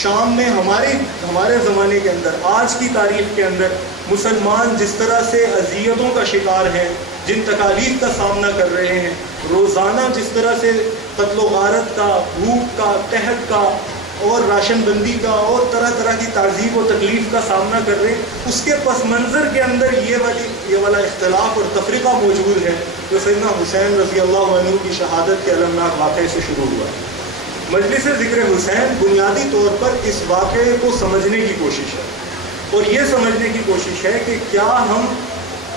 شام میں، ہمارے زمانے کے اندر، آج کی تاریخ کے اندر مسلمان جس طرح سے اذیتوں کا شکار ہیں، جن تکالیف کا سامنا کر رہے ہیں، روزانہ جس طرح سے قتل و غارت کا، بھوک کا، قحط کا اور راشن بندی کا اور طرح طرح کی تعذیب و تکلیف کا سامنا کر رہے ہیں، اس کے پس منظر کے اندر یہ والا اختلاف اور تفریقہ موجود ہے جو سیدنا حسین رضی اللہ عنہ کی شہادت کے المناک واقعے سے شروع ہوا۔ مجلس ذکر حسین بنیادی طور پر اس واقعے کو سمجھنے کی کوشش ہے، اور یہ سمجھنے کی کوشش ہے کہ کیا ہم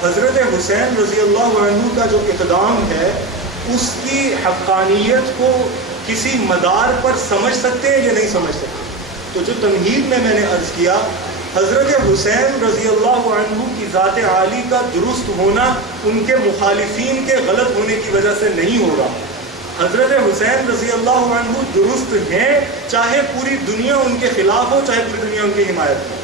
حضرت حسین رضی اللہ عنہ کا جو اقدام ہے اس کی حقانیت کو کسی مدار پر سمجھ سکتے ہیں یا نہیں سمجھ سکتے۔ تو جو تمہید میں نے عرض کیا حضرت حسین رضی اللہ عنہ کی ذات عالی کا درست ہونا ان کے مخالفین کے غلط ہونے کی وجہ سے نہیں ہوگا. حضرت حسین رضی اللہ عنہ درست ہیں چاہے پوری دنیا ان کے خلاف ہو، چاہے پوری دنیا ان کی حمایت ہو.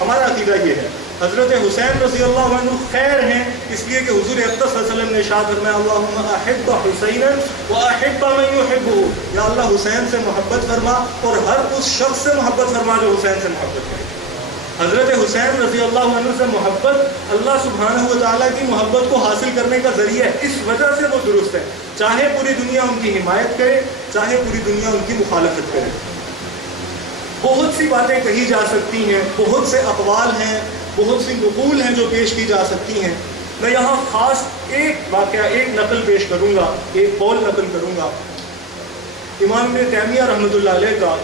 ہمارا عقیدہ یہ ہے. حضرت حسین رضی اللہ عنہ خیر ہیں اس لیے کہ حضور اقدس صلی اللہ علیہ وسلم نے ارشاد فرمایا اللہم احب حسینا واحب من یحبہ، یا اللہ حسین سے محبت فرما اور ہر اس شخص سے محبت فرما جو حسین سے محبت کرے. حضرت حسین رضی اللہ عنہ سے محبت اللہ سبحانہ و تعالیٰ کی محبت کو حاصل کرنے کا ذریعہ ہے، اس وجہ سے وہ درست ہے، چاہے پوری دنیا ان کی حمایت کرے چاہے پوری دنیا ان کی مخالفت کرے. بہت سی باتیں کہی جا سکتی ہیں، بہت سے اقوال ہیں، بہت سی نقول ہیں جو پیش کی جا سکتی ہیں. میں یہاں خاص ایک واقعہ، ایک نقل پیش کروں گا، ایک قول نقل کروں گا امام ابن تیمیہ رحمۃ اللہ علیہ کا.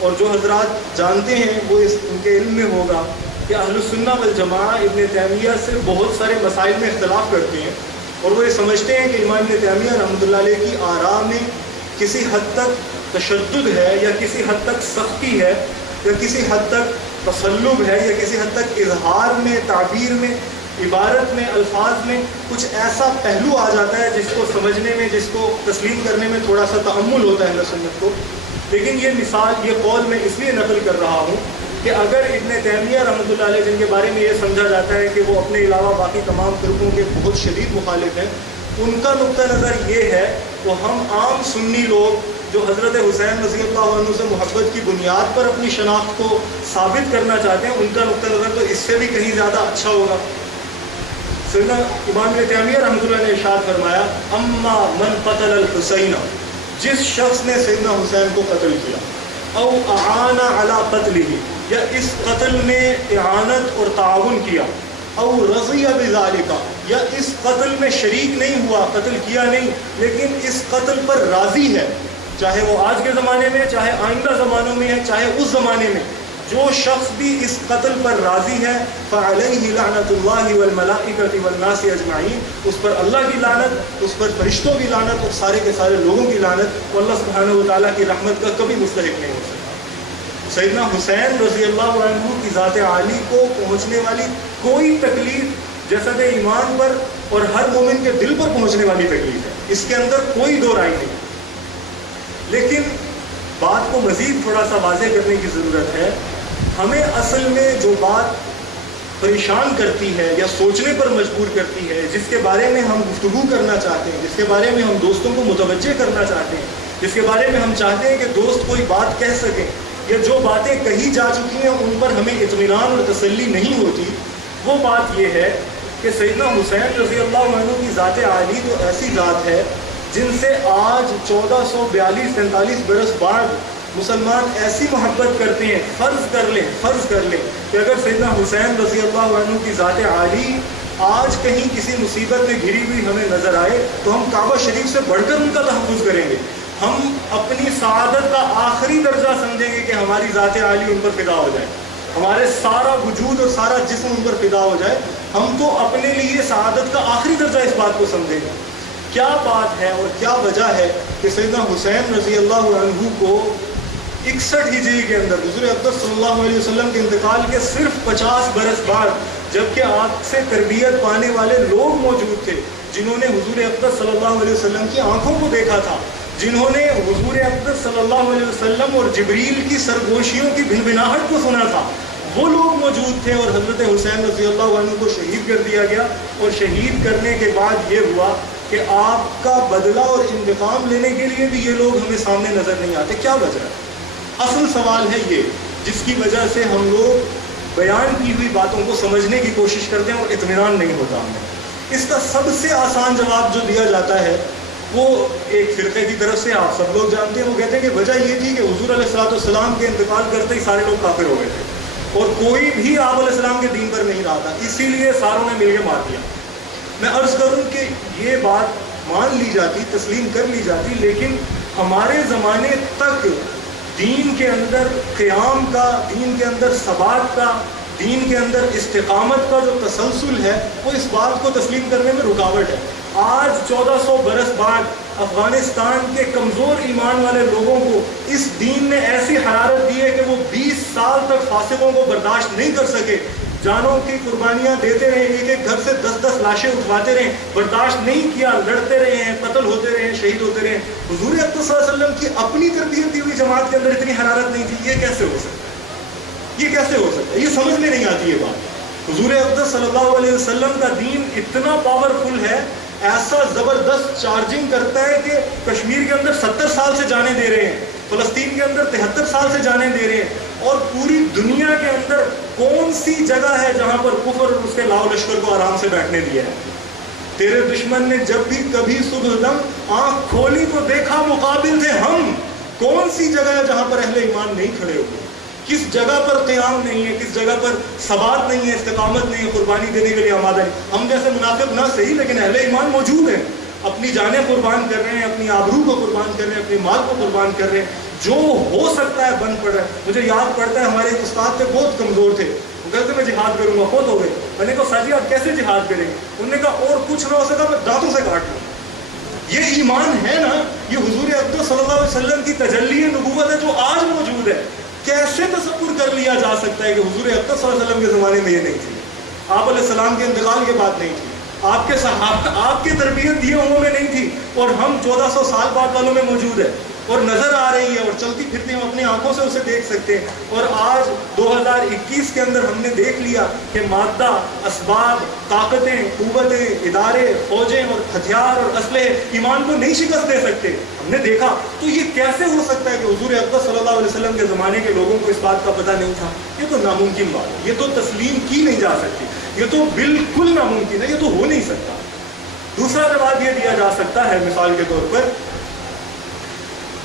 اور جو حضرات جانتے ہیں وہ ان کے علم میں ہوگا کہ اہل السنہ والجماعہ ابن تیمیہ سے بہت سارے مسائل میں اختلاف کرتے ہیں، اور وہ یہ سمجھتے ہیں کہ امام ابن تیمیہ رحمۃ اللہ علیہ کی آراء میں کسی حد تک تشدد ہے، یا کسی حد تک سختی ہے، یا کسی حد تک تسلب ہے، یا کسی حد تک اظہار میں، تعبیر میں، عبارت میں، الفاظ میں کچھ ایسا پہلو آ جاتا ہے جس کو سمجھنے میں، جس کو تسلیم کرنے میں تھوڑا سا تأمل ہوتا ہے اہل سنت کو. لیکن یہ مثال، یہ قول میں اس لیے نقل کر رہا ہوں کہ اگر ابن تیمیہ رحمۃ اللہ علیہ جن کے بارے میں یہ سمجھا جاتا ہے کہ وہ اپنے علاوہ باقی تمام فرقوں کے بہت شدید مخالف ہیں، ان کا نقطہ نظر یہ ہے تو ہم عام سنی لوگ جو حضرت حسین رضی اللہ عنہ سے محبت کی بنیاد پر اپنی شناخت کو ثابت کرنا چاہتے ہیں، ان کا نقطہ نظر تو اس سے بھی کہیں زیادہ اچھا ہوگا. سیدنا امام ابن تیمیہ رحمۃ اللہ نے ارشاد فرمایا اما من قتل الحسین، جس شخص نے سیدنا حسین کو قتل کیا، او اعان علی قتلہ، یا اس قتل میں اعانت اور تعاون کیا، او رضی بذالک، یا اس قتل میں شریک نہیں ہوا، قتل کیا نہیں لیکن اس قتل پر راضی ہے، چاہے وہ آج کے زمانے میں، چاہے آئندہ زمانوں میں ہے، چاہے اس زمانے میں، جو شخص بھی اس قتل پر راضی ہے فعلیہ لعنت اللہ والملائکۃ والناس اجمعین، اس پر اللہ کی لعنت، اس پر فرشتوں کی لعنت اور سارے کے سارے لوگوں کی لعنت، اور اللہ سبحانہ و تعالیٰ کی رحمت کا کبھی مستحق نہیں ہو سکتا. سیدنا حسین رضی اللہ عنہ کی ذات عالی کو پہنچنے والی کوئی تکلیف جسد ایمان پر اور ہر مومن کے دل پر پہنچنے والی تکلیف ہے، اس کے اندر کوئی دو رائے نہیں. لیکن بات کو مزید تھوڑا سا واضح کرنے کی ضرورت ہے. ہمیں اصل میں جو بات پریشان کرتی ہے یا سوچنے پر مجبور کرتی ہے، جس کے بارے میں ہم گفتگو کرنا چاہتے ہیں، جس کے بارے میں ہم دوستوں کو متوجہ کرنا چاہتے ہیں، جس کے بارے میں ہم چاہتے ہیں کہ دوست کوئی بات کہہ سکیں، یا جو باتیں کہی جا چکی ہیں ان پر ہمیں اطمینان اور تسلی نہیں ہوتی، وہ بات یہ ہے کہ سیدنا حسین رضی اللہ عنہ کی ذات عالی تو ایسی ذات ہے جن سے آج 1442-43 برس بعد مسلمان ایسی محبت کرتے ہیں. فرض کر لیں کہ اگر سیدنا حسین رضی اللہ عنہ کی ذات عالی آج کہیں کسی مصیبت میں گھری ہوئی ہمیں نظر آئے تو ہم کعبہ شریف سے بڑھ کر ان کا تحفظ کریں گے. ہم اپنی سعادت کا آخری درجہ سمجھیں گے کہ ہماری ذات عالی ان پر فدا ہو جائے، ہمارے سارا وجود اور سارا جسم ان پر فدا ہو جائے. ہم تو اپنے لیے سعادت کا آخری درجہ اس بات کو سمجھیں گے. کیا بات ہے اور کیا وجہ ہے کہ سیدنا حسین رضی اللہ عنہ کو 61 ہجری کے اندر حضور اقدس صلی اللہ علیہ وسلم کے انتقال کے صرف 50 برس بعد، جبکہ آپ سے تربیت پانے والے لوگ موجود تھے جنہوں نے حضور اقدس صلی اللہ علیہ وسلم کی آنکھوں کو دیکھا تھا، جنہوں نے حضور اقدس صلی اللہ علیہ وسلم اور جبریل کی سرگوشیوں کی بھنبھناہٹ کو سنا تھا، وہ لوگ موجود تھے، اور حضرت حسین رضی اللہ عنہ کو شہید کر دیا گیا. اور شہید کرنے کے بعد یہ ہوا کہ آپ کا بدلہ اور انتقام لینے کے لیے بھی یہ لوگ ہمیں سامنے نظر نہیں آتے. کیا وجہ ہے؟ اصل سوال ہے یہ، جس کی وجہ سے ہم لوگ بیان کی ہوئی باتوں کو سمجھنے کی کوشش کرتے ہیں اور اطمینان نہیں ہوتا ہمیں. اس کا سب سے آسان جواب جو دیا جاتا ہے وہ ایک فرقے کی طرف سے، آپ سب لوگ جانتے ہیں، وہ کہتے ہیں کہ وجہ یہ تھی کہ حضور علیہ السلام کے انتقال کرتے ہی سارے لوگ کافر ہو گئے تھے اور کوئی بھی آپ علیہ السلام کے دین پر نہیں رہا تھا، اسی لیے ساروں نے مل کے مار دیا. میں عرض کروں کہ یہ بات مان لی جاتی، تسلیم کر لی جاتی، لیکن ہمارے زمانے تک دین کے اندر قیام کا، دین کے اندر ثبات کا، دین کے اندر استقامت کا جو تسلسل ہے وہ اس بات کو تسلیم کرنے میں رکاوٹ ہے. آج 1400 برس بعد افغانستان کے کمزور ایمان والے لوگوں کو اس دین نے ایسی حرارت دی ہے کہ وہ 20 سال تک فاسقوں کو برداشت نہیں کر سکے، جانوں کی قربانیاں دیتے رہے، ایک ایک گھر سے 10 لاشیں اٹھواتے رہے، برداشت نہیں کیا، لڑتے رہے ہیں، قتل ہوتے رہے ہیں، شہید ہوتے رہے ہیں۔ حضور اقدس صلی اللہ علیہ وسلم کی اپنی تربیت دی ہوئی جماعت کے اندر اتنی حرارت نہیں تھی، یہ کیسے ہو سکتا ہے؟ یہ کیسے ہو سکتا ہے؟ یہ سمجھ میں نہیں آتی یہ بات۔ حضور اقدس صلی اللہ علیہ وسلم کا دین اتنا پاورفل ہے، ایسا زبردست چارجنگ کرتا ہے کہ کشمیر کے اندر 70 سال سے جانے دے رہے ہیں، فلسطین کے اندر 73 سال سے جانے دے رہے ہیں، اور پوری دنیا کے اندر کون سی جگہ ہے جہاں پر کفر اور اس کے لاؤ لشکر کو آرام سے بیٹھنے دیا ہے؟ تیرے دشمن نے جب بھی کبھی صبح دم آنکھ کھولی تو دیکھا مقابل تھے ہم۔ کون سی جگہ ہے جہاں پر اہل ایمان نہیں کھڑے ہوئے؟ کس جگہ پر قیام نہیں ہے، کس جگہ پر ثبات نہیں ہے، استقامت نہیں ہے، قربانی دینے کے لیے آمادہ نہیں؟ ہم جیسے منافق نہ صحیح، لیکن اہل ایمان موجود ہیں، اپنی جانیں قربان کر رہے ہیں، اپنی آبرو کو قربان کر رہے ہیں، اپنی مال کو قربان کر رہے ہیں، جو ہو سکتا ہے بن پڑ رہا ہے۔ مجھے یاد پڑتا ہے ہمارے استاد تھے، بہت کمزور تھے، وہ کہتے میں جہاد کروں گا، خود ہو گئے۔ میں نے کہا سر جی آپ کیسے جہاد کریں گے؟ انہوں نے کہا اور کچھ نہ ہو سکا میں دانتوں سے کاٹ لوں۔ یہ ایمان ہے نا، یہ حضور اقدس صلی اللہ علیہ وسلم کی تجلی نبوت ہے جو آج موجود ہے۔ کیسے تصور کر لیا جا سکتا ہے کہ حضور اقدس صلی اللہ علیہ وسلم کے زمانے میں یہ نہیں تھی؟ آپ علیہ السلام کے انتقال کے بعد نہیں تھی، آپ کے صحابہ آپ کی تربیت دیے ہوں میں نہیں تھی، اور ہم 1400 سال بعد والوں میں موجود ہے اور نظر آ رہی ہے اور چلتی پھرتی ہم اپنی آنکھوں سے اسے دیکھ سکتے ہیں۔ اور آج 2021 کے اندر ہم نے دیکھ لیا کہ مادہ، اسباب، طاقتیں، قوتیں، ادارے، فوجیں اور ہتھیار اور اسلحے ایمان کو نہیں شکست دے سکتے، ہم نے دیکھا۔ تو یہ کیسے ہو سکتا ہے کہ حضور اقدس صلی اللہ علیہ وسلم کے زمانے کے لوگوں کو اس بات کا پتہ نہیں تھا؟ یہ تو ناممکن بات ہے، یہ تو تسلیم کی نہیں جا سکتی، یہ تو بالکل ناممکن ہے، یہ تو ہو نہیں سکتا۔ دوسرا جواب یہ دیا جا سکتا ہے مثال کے طور پر،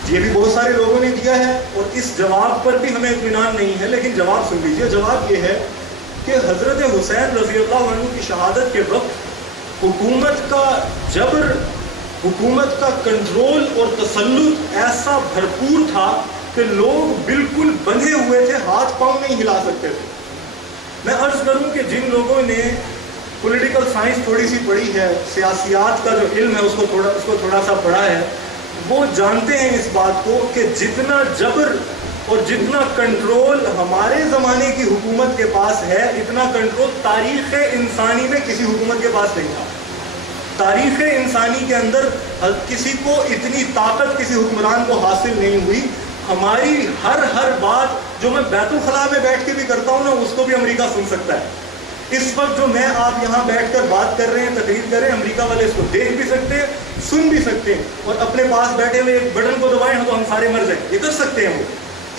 یہ بھی بہت سارے لوگوں نے دیا ہے اور اس جواب پر بھی ہمیں اطمینان نہیں ہے، لیکن جواب سن لیجیے۔ جواب یہ ہے کہ حضرت حسین رضی اللہ عنہ کی شہادت کے وقت حکومت کا جبر، حکومت کا کنٹرول اور تسلط ایسا بھرپور تھا کہ لوگ بالکل بندھے ہوئے تھے، ہاتھ پاؤں نہیں ہلا سکتے تھے۔ میں عرض کروں کہ جن لوگوں نے پولیٹیکل سائنس تھوڑی سی پڑھی ہے، سیاسیات کا جو علم ہے اس کو تھوڑا سا پڑھا ہے، وہ جانتے ہیں اس بات کو کہ جتنا جبر اور جتنا کنٹرول ہمارے زمانے کی حکومت کے پاس ہے، اتنا کنٹرول تاریخ انسانی میں کسی حکومت کے پاس نہیں تھا۔ تاریخ انسانی کے اندر کسی کو اتنی طاقت کسی حکمران کو حاصل نہیں ہوئی۔ ہماری ہر بات جو میں بیت الخلاء میں بیٹھ کے بھی کرتا ہوں نا، اس کو بھی امریکہ سن سکتا ہے۔ اس وقت جو میں آپ یہاں بیٹھ کر بات کر رہے ہیں، تقریر کر رہے ہیں، امریکہ والے اس کو دیکھ بھی سکتے ہیں، سن بھی سکتے ہیں، اور اپنے پاس بیٹھے ہوئے ایک بٹن کو دبائیں تو ہم سارے مر جائیں، یہ کر سکتے ہیں۔ وہ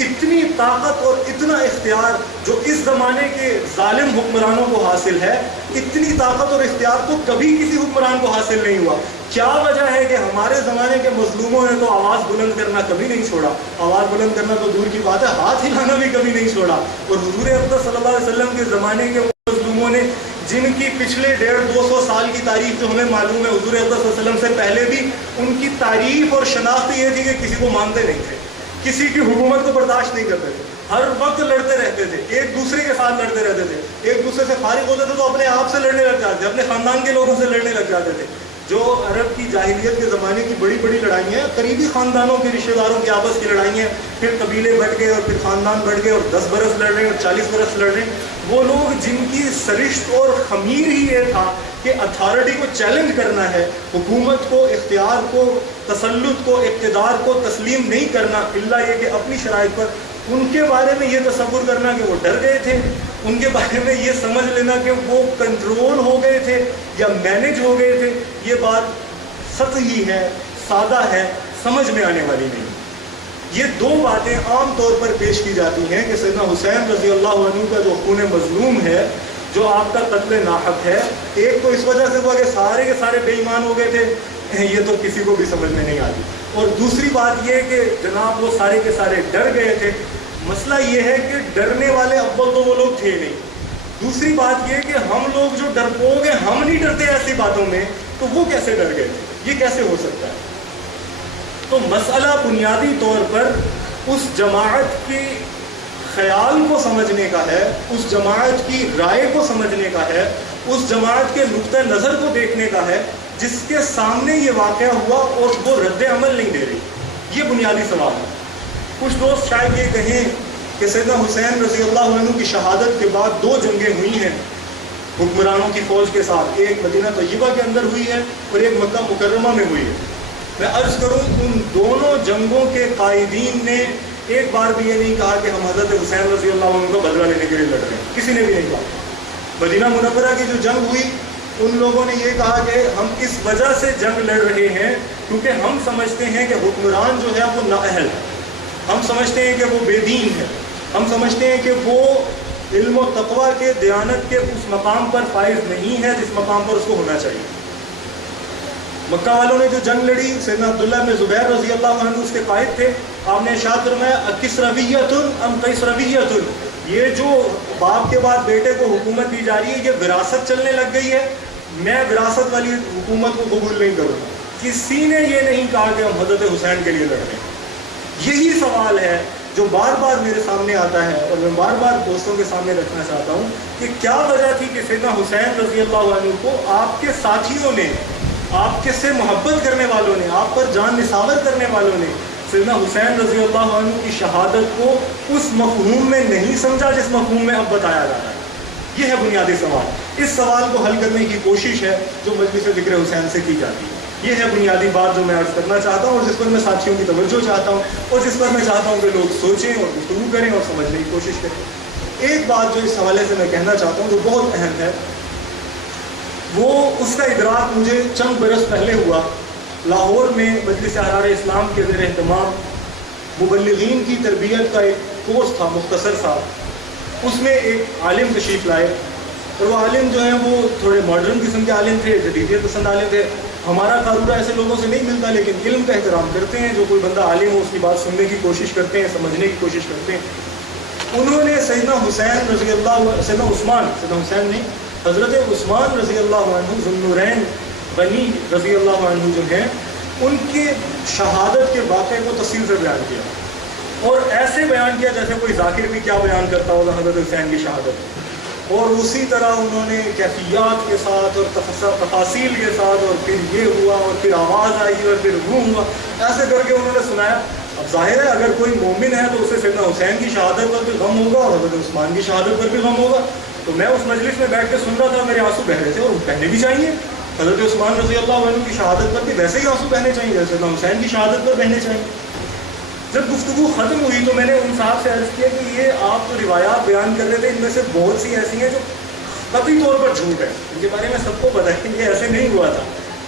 اتنی طاقت اور اتنا اختیار جو اس زمانے کے ظالم حکمرانوں کو حاصل ہے، اتنی طاقت اور اختیار تو کبھی کسی حکمران کو حاصل نہیں ہوا۔ کیا وجہ ہے کہ ہمارے زمانے کے مظلوموں نے تو آواز بلند کرنا کبھی نہیں چھوڑا، آواز بلند کرنا تو دور کی بات ہے، ہاتھ ہلانا بھی کبھی نہیں چھوڑا۔ اور حضور اقدس صلی اللہ علیہ وسلم کے زمانے کے مظلوموں نے، جن کی پچھلے 150-200 سال کی تاریخ جو ہمیں معلوم ہے، حضور اقدس صلی اللہ علیہ وسلم سے پہلے بھی ان کی تعریف اور شناخت یہ تھی کہ کسی کو مانتے نہیں تھے، کسی کی حکومت کو برداشت نہیں کرتے تھے، ہر وقت لڑتے رہتے تھے، ایک دوسرے کے ساتھ لڑتے رہتے تھے، ایک دوسرے سے فارغ ہوتے تھے تو اپنے آپ سے لڑنے لگ جاتے تھے، اپنے خاندان کے لوگوں سے لڑنے لگ جاتے تھے۔ جو عرب کی جاہلیت کے زمانے کی بڑی بڑی لڑائیاں ہیں، قریبی خاندانوں کے رشتہ داروں کے آپس کی لڑائیاں، پھر قبیلے بڑھ گئے اور پھر خاندان بڑھ گئے اور 10 برس لڑ رہے ہیں اور 40 برس لڑ رہے ہیں، وہ لوگ جن کی سرشت اور خمیر ہی یہ تھا کہ اتھارٹی کو چیلنج کرنا ہے، حکومت کو، اختیار کو، تسلط کو، اقتدار کو تسلیم نہیں کرنا الا یہ کہ اپنی شرائط پر، ان کے بارے میں یہ تصور کرنا کہ وہ ڈر گئے تھے، ان کے بارے میں یہ سمجھ لینا کہ وہ کنٹرول ہو گئے تھے یا مینج ہو گئے تھے، یہ بات سطحی ہے، سادہ ہے، سمجھ میں آنے والی نہیں۔ یہ دو باتیں عام طور پر پیش کی جاتی ہیں کہ سیدنا حسین رضی اللہ عنہ کا جو خون مظلوم ہے، جو آپ کا قتل ناحق ہے، ایک تو اس وجہ سے ہوا کہ سارے کے سارے بے ایمان ہو گئے تھے، یہ تو کسی کو بھی سمجھ میں نہیں آتی، اور دوسری بات یہ کہ جناب وہ سارے کے سارے ڈر گئے تھے۔ مسئلہ یہ ہے کہ ڈرنے والے اول تو وہ لوگ تھے نہیں، دوسری بات یہ کہ ہم لوگ جو ڈرپوک ہیں، ہم نہیں ڈرتے ایسی باتوں میں، تو وہ کیسے ڈر گئے تھے؟ یہ کیسے ہو سکتا ہے؟ تو مسئلہ بنیادی طور پر اس جماعت کی خیال کو سمجھنے کا ہے، اس جماعت کی رائے کو سمجھنے کا ہے، اس جماعت کے نقطہ نظر کو دیکھنے کا ہے جس کے سامنے یہ واقعہ ہوا اور وہ رد عمل نہیں دے رہی۔ یہ بنیادی سوال ہے۔ کچھ دوست شاید یہ کہیں کہ سیدنا حسین رضی اللہ عنہ کی شہادت کے بعد 2 جنگیں ہوئی ہیں حکمرانوں کی فوج کے ساتھ، ایک مدینہ طیبہ کے اندر ہوئی ہے اور ایک مکہ مکرمہ میں ہوئی ہے۔ میں عرض کروں ان دونوں جنگوں کے قائدین نے ایک بار بھی یہ نہیں کہا کہ ہم حضرت حسین رضی اللہ عنہ کا بدلہ لینے کے لیے لڑ رہے ہیں، کسی نے بھی نہیں کہا۔ مدینہ منورہ کی جو جنگ ہوئی ان لوگوں نے یہ کہا کہ ہم اس وجہ سے جنگ لڑ رہے ہیں کیونکہ ہم سمجھتے ہیں کہ حکمران جو ہے وہ نااہل ہے، ہم سمجھتے ہیں کہ وہ بے دین ہے، ہم سمجھتے ہیں کہ وہ علم و تقوی کے دیانت کے اس مقام پر فائز نہیں ہے جس مقام پر اس کو ہونا چاہیے۔ مکہ والوں نے جو جنگ لڑی، سیدنا عبداللہ بن زبیر رضی اللہ عنہ اس کے قائد تھے، آپ نے ارشاد فرمایا اکسرویۃ ام قیصرویۃ، یہ جو باپ کے بعد بیٹے کو حکومت دی جا رہی ہے یہ وراثت چلنے لگ گئی ہے، میں وراثت والی حکومت کو قبول نہیں کروں گا۔ کسی نے یہ نہیں کہا کہ ہم حضرت حسین کے لیے لڑ رہے ہیں۔ یہی سوال ہے جو بار بار میرے سامنے آتا ہے اور میں بار بار دوستوں کے سامنے رکھنا چاہتا ہوں کہ کیا وجہ تھی کہ سیدنا حسین رضی اللہ عنہ کو آپ کے ساتھیوں نے، آپ کے سے محبت کرنے والوں نے، آپ پر جان نثار کرنے والوں نے سیدنا حسین رضی اللہ عنہ کی شہادت کو اس مفہوم میں نہیں سمجھا جس مفہوم میں اب بتایا جا رہا ہے؟ یہ ہے بنیادی سوال۔ اس سوال کو حل کرنے کی کوشش ہے جو مجلس ذکر حسین سے کی جاتی ہے۔ یہ ہے بنیادی بات جو میں عرض کرنا چاہتا ہوں اور جس پر میں ساتھیوں کی توجہ چاہتا ہوں اور جس پر میں چاہتا ہوں کہ لوگ سوچیں اور گفتگو کریں اور سمجھنے کی کوشش کریں۔ ایک بات جو اس حوالے سے میں کہنا چاہتا ہوں جو بہت اہم ہے، وہ اس کا ادراک مجھے چند برس پہلے ہوا۔ لاہور میں مجلس احرار اسلام کے زیر اہتمام مبلغین کی تربیت کا ایک کورس تھا مختصر سا، اس میں ایک عالم تشریف لائے اور وہ عالم جو ہیں وہ تھوڑے ماڈرن قسم کے عالم تھے، جدیدیت پسند عالم تھے۔ ہمارا قارورہ ایسے لوگوں سے نہیں ملتا لیکن علم کا احترام کرتے ہیں، جو کوئی بندہ عالم ہو اس کی بات سننے کی کوشش کرتے ہیں، سمجھنے کی کوشش کرتے ہیں۔ انہوں نے سیدنا حسین رضی اللہ سیدنا حسین نہیں، حضرت عثمان رضی اللہ عنہ ذو النورین غنی رضی اللہ عنہ جو ہیں ان کی شہادت کے واقعے کو تفصیل سے بیان کیا اور ایسے بیان کیا جیسے کوئی ذاکر بھی کیا بیان کرتا ہوگا حضرت حسین کی شہادت، اور اسی طرح انہوں نے کیفیات کے ساتھ اور تفاصیل کے ساتھ اور پھر یہ ہوا اور پھر آواز آئی اور پھر وہ ہوا، ایسے کر کے انہوں نے سنایا۔ اب ظاہر ہے اگر کوئی مومن ہے تو اسے سیدنا حسین کی شہادت پر بھی غم ہوگا اور حضرت عثمان کی شہادت پر بھی غم ہوگا۔ تو میں اس مجلس میں بیٹھ کے سن رہا تھا، میرے آنسو بہ رہے تھے اور بہنے بھی چاہیے۔ حضرت عثمان رضی اللہ عنہ کی شہادت پر بھی ویسے ہی آنسو بہنے چاہیے جیسے سیدنا حسین کی شہادت پر بہنے چاہیے۔ جب گفتگو ختم ہوئی تو میں نے ان صاحب سے عرض کیا کہ یہ آپ جو روایات بیان کر رہے تھے ان میں سے بہت سی ایسی ہیں جو قطعی طور پر جھوٹ ہے، ان کے بارے میں سب کو پتہ ہے کہ یہ ایسے نہیں ہوا تھا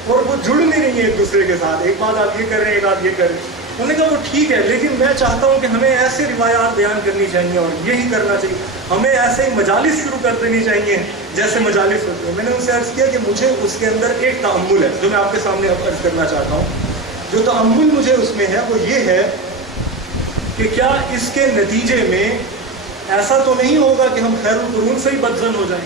اور وہ جڑ نہیں رہی ہیں ایک دوسرے کے ساتھ، ایک بات آپ یہ کر رہے ہیں ایک آپ یہ کر رہے ہیں۔ انہوں نے کہا وہ ٹھیک ہے لیکن میں چاہتا ہوں کہ ہمیں ایسے روایات بیان کرنی چاہیے اور یہی کرنا چاہیے، ہمیں ایسے ہی مجالس شروع کر دینی چاہیے جیسے مجالس ہوتے ہیں۔ میں نے ان سے عرض کیا کہ مجھے اس کے اندر ایک تأمل ہے جو میں آپ کے سامنے اب عرض کرنا چاہتا ہوں۔ جو تأمل مجھے اس میں ہے وہ یہ ہے کہ کیا اس کے نتیجے میں ایسا تو نہیں ہوگا کہ ہم خیر القرون سے ہی بدظن ہو جائیں،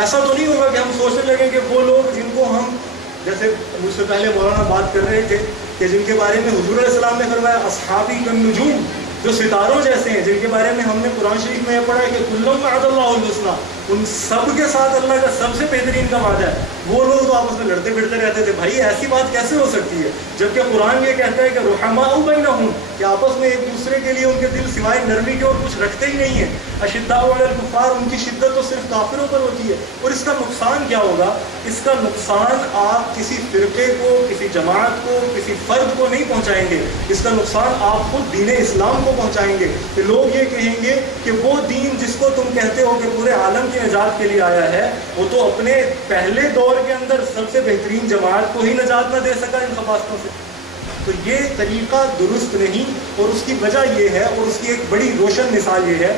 ایسا تو نہیں ہوگا کہ ہم سوچنے لگیں کہ وہ لوگ جن کو ہم، جیسے مجھ سے پہلے مولانا بات کر رہے تھے کہ جن کے بارے میں حضور علیہ السلام نے فرمایا اصحابی کالنجوم، جو ستاروں جیسے ہیں، جن کے بارے میں ہم نے قرآن شریف میں یہ پڑھا ہے کہ کلہم وعد اللہ الحسنی، ان سب کے ساتھ اللہ کا سب سے بہترین کا وعدہ ہے، وہ لوگ تو آپس میں لڑتے پھرتے رہتے تھے۔ بھائی ایسی بات کیسے ہو سکتی ہے جبکہ قرآن یہ کہتا ہے کہ رحماء بینہم، کہ آپس میں ایک دوسرے کے لیے ان کے دل سوائے نرمی کے اور کچھ رکھتے ہی نہیں ہیں۔ اشداء علی الکفار، ان کی شدت تو صرف کافروں پر ہوتی ہے۔ اور اس کا نقصان کیا ہوگا؟ اس کا نقصان آپ کسی فرقے کو، کسی جماعت کو، کسی فرد کو نہیں پہنچائیں گے، اس کا نقصان آپ خود دین اسلام کو پہنچائیں گے کہ لوگ یہ کہیں گے کہ وہ دین جس کو تم کہتے ہو کہ پورے عالم کی نجات کے لیے آیا ہے، وہ تو اپنے پہلے دور کے اندر سب سے بہترین جماعت کو ہی نجات نہ دے سکا ان خباستوں سے۔ تو یہ طریقہ درست نہیں، اور اس کی وجہ یہ ہے اور اس کی ایک بڑی روشن مثال یہ ہے،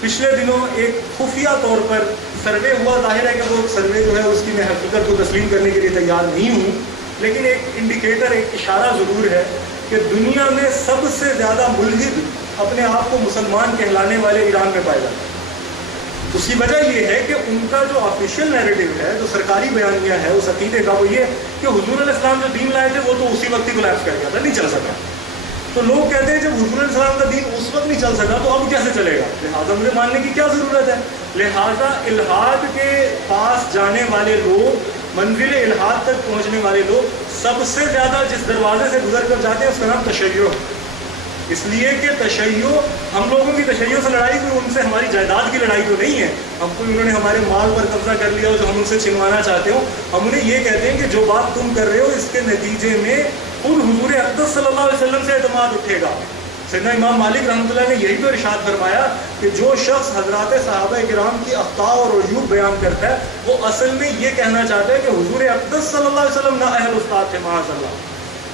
پچھلے دنوں ایک خفیہ طور پر سروے ہوا، ظاہر ہے کہ وہ سروے جو ہے اس کی میں حقیقت کو تسلیم کرنے کے لیے تیار نہیں ہوں، لیکن ایک انڈیکیٹر، ایک اشارہ ضرور ہے کہ دنیا میں سب سے زیادہ ملحد اپنے آپ کو مسلمان کہلانے والے ایران میں پائے جاتے ہیں۔ اس کی وجہ یہ ہے کہ ان کا جو آفیشیل نیریٹو ہے، جو سرکاری بیانیہ ہے اس عقیدے کا، وہ یہ کہ حضور علیہ السلام جو دین لائے تھے وہ تو اسی وقت ہی کولیپس کر گیا تھا، نہیں چل سکا۔ تو لوگ کہتے ہیں جب حضور علیہ السلام کا دین اس وقت نہیں چل سکا تو اب کیسے چلے گا؟ لہٰذا مجھے ماننے کی کیا ضرورت ہے؟ لہٰذا الحاد کے پاس جانے والے لوگ، منزل الحاد تک پہنچنے والے لوگ سب سے زیادہ جس دروازے سے گزر کر جاتے ہیں اس کا نام تشیع ہے۔ اس لیے کہ تشیع، ہم لوگوں کی تشیع سے لڑائی کوئی ان سے ہماری جائیداد کی لڑائی تو نہیں ہے، ہم کوئی انہوں نے ہمارے مال پر قبضہ کر لیا ہو جو ہم ان سے چھنوانا چاہتے ہو. ہم انہیں یہ کہتے ہیں کہ جو بات تم کر رہے ہو اس کے نتیجے میں خود حضور اقدس صلی اللہ علیہ وسلم سے اعتماد اٹھے گا. سیدنا امام مالک رحمۃ اللہ نے یہی تو ارشاد فرمایا کہ جو شخص حضرات صحابہ کرام کی اخطاء اور عیوب بیان کرتا ہے وہ اصل میں یہ کہنا چاہتا ہے کہ حضور اقدس صلی اللہ علیہ وسلم نا اہل استاد تھے معاذ اللہ،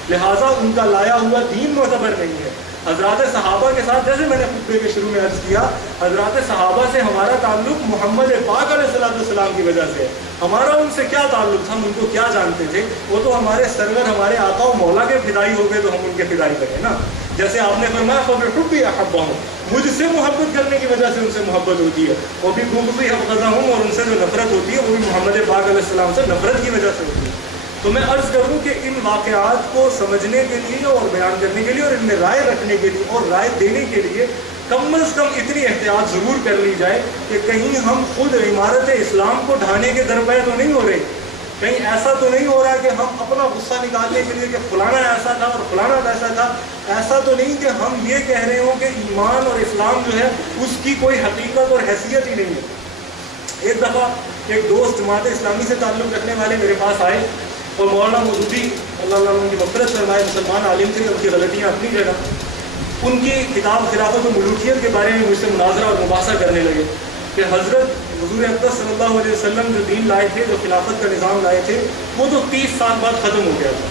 لہٰذا ان کا لایا ہوا دین معتبر نہیں ہے. حضرات صحابہ کے ساتھ، جیسے میں نے خطبے کے شروع میں عرض کیا، حضرات صحابہ سے ہمارا تعلق محمد پاک علیہ السلام کی وجہ سے ہے. ہمارا ان سے کیا تعلق تھا، ہم ان کو کیا جانتے تھے؟ وہ تو ہمارے سرور، ہمارے آقا و مولا کے فدائی ہو گئے تو ہم ان کے فدائی کریں نا. جیسے آپ نے فرمایا فَبِحُبِّ أَحَبَّهُمْ، مجھ سے محبت کرنے کی وجہ سے ان سے محبت ہوتی ہے، اور بھی بغضِ أَبْغَضَهُمْ، اور ان سے جو نفرت ہوتی ہے وہ بھی محمد پاک علیہ السلام سے نفرت کی وجہ سے ہوتی ہے. تو میں عرض کروں کہ ان واقعات کو سمجھنے کے لیے اور بیان کرنے کے لیے اور ان میں رائے رکھنے کے لیے اور رائے دینے کے لیے کم از کم اتنی احتیاط ضرور کر لی جائے کہ کہیں ہم خود عمارت اسلام کو ڈھانے کے درپے تو نہیں ہو رہے، کہیں ایسا تو نہیں ہو رہا کہ ہم اپنا غصہ نکالنے کے لیے کہ فلانا ایسا تھا اور فلانا ایسا تھا، ایسا تو نہیں کہ ہم یہ کہہ رہے ہوں کہ ایمان اور اسلام جو ہے اس کی کوئی حقیقت اور حیثیت ہی نہیں ہے. ایک دفعہ ایک دوست جماعت اسلامی سے تعلق رکھنے والے میرے پاس آئے اور مولانا مودودی اللہ ان کی مغفرت فرمائے، مسلمان عالم تھے، ان کی غلطیاں اپنی جگہ، ان کی کتاب خلافت و ملوکیت کے بارے میں مجھ سے مناظرہ اور مباحثہ کرنے لگے کہ حضرت حضور اقدس صلی اللہ علیہ وسلم جو دین لائے تھے، جو خلافت کا نظام لائے تھے، وہ تو 30 سال بعد ختم ہو گیا تھا.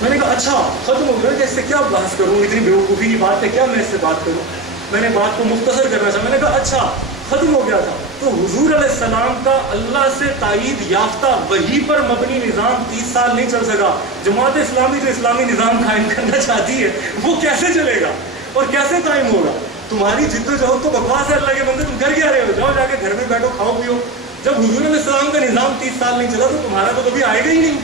میں نے کہا اچھا ختم ہو گیا، کہ اس سے کیا بحث کروں، اتنی بیوقوفی کی بات ہے، کیا میں اس سے بات کروں. میں نے بات کو مختصر کرنا چاہا، میں نے کہا اچھا ختم ہو گیا تھا تو حضور علیہ السلام کا اللہ سے تائید یافتہ وحی پر مبنی نظام 30 سال نہیں چل سکا. جماعت اسلامی جو اسلامی نظام قائم کرنا چاہتی ہے وہ کیسے چلے گا اور کیسے قائم ہوگا؟ تمہاری جد و جہد تو بکواس ہے اللہ کے بندے، تم کر کیا رہے ہو؟ جاؤ جا کے گھر میں بیٹھو، کھاؤ پیو. جب حضور علیہ السلام کا نظام 30 سال نہیں چلا تو تمہارا تو کبھی آئے گا ہی نہیں.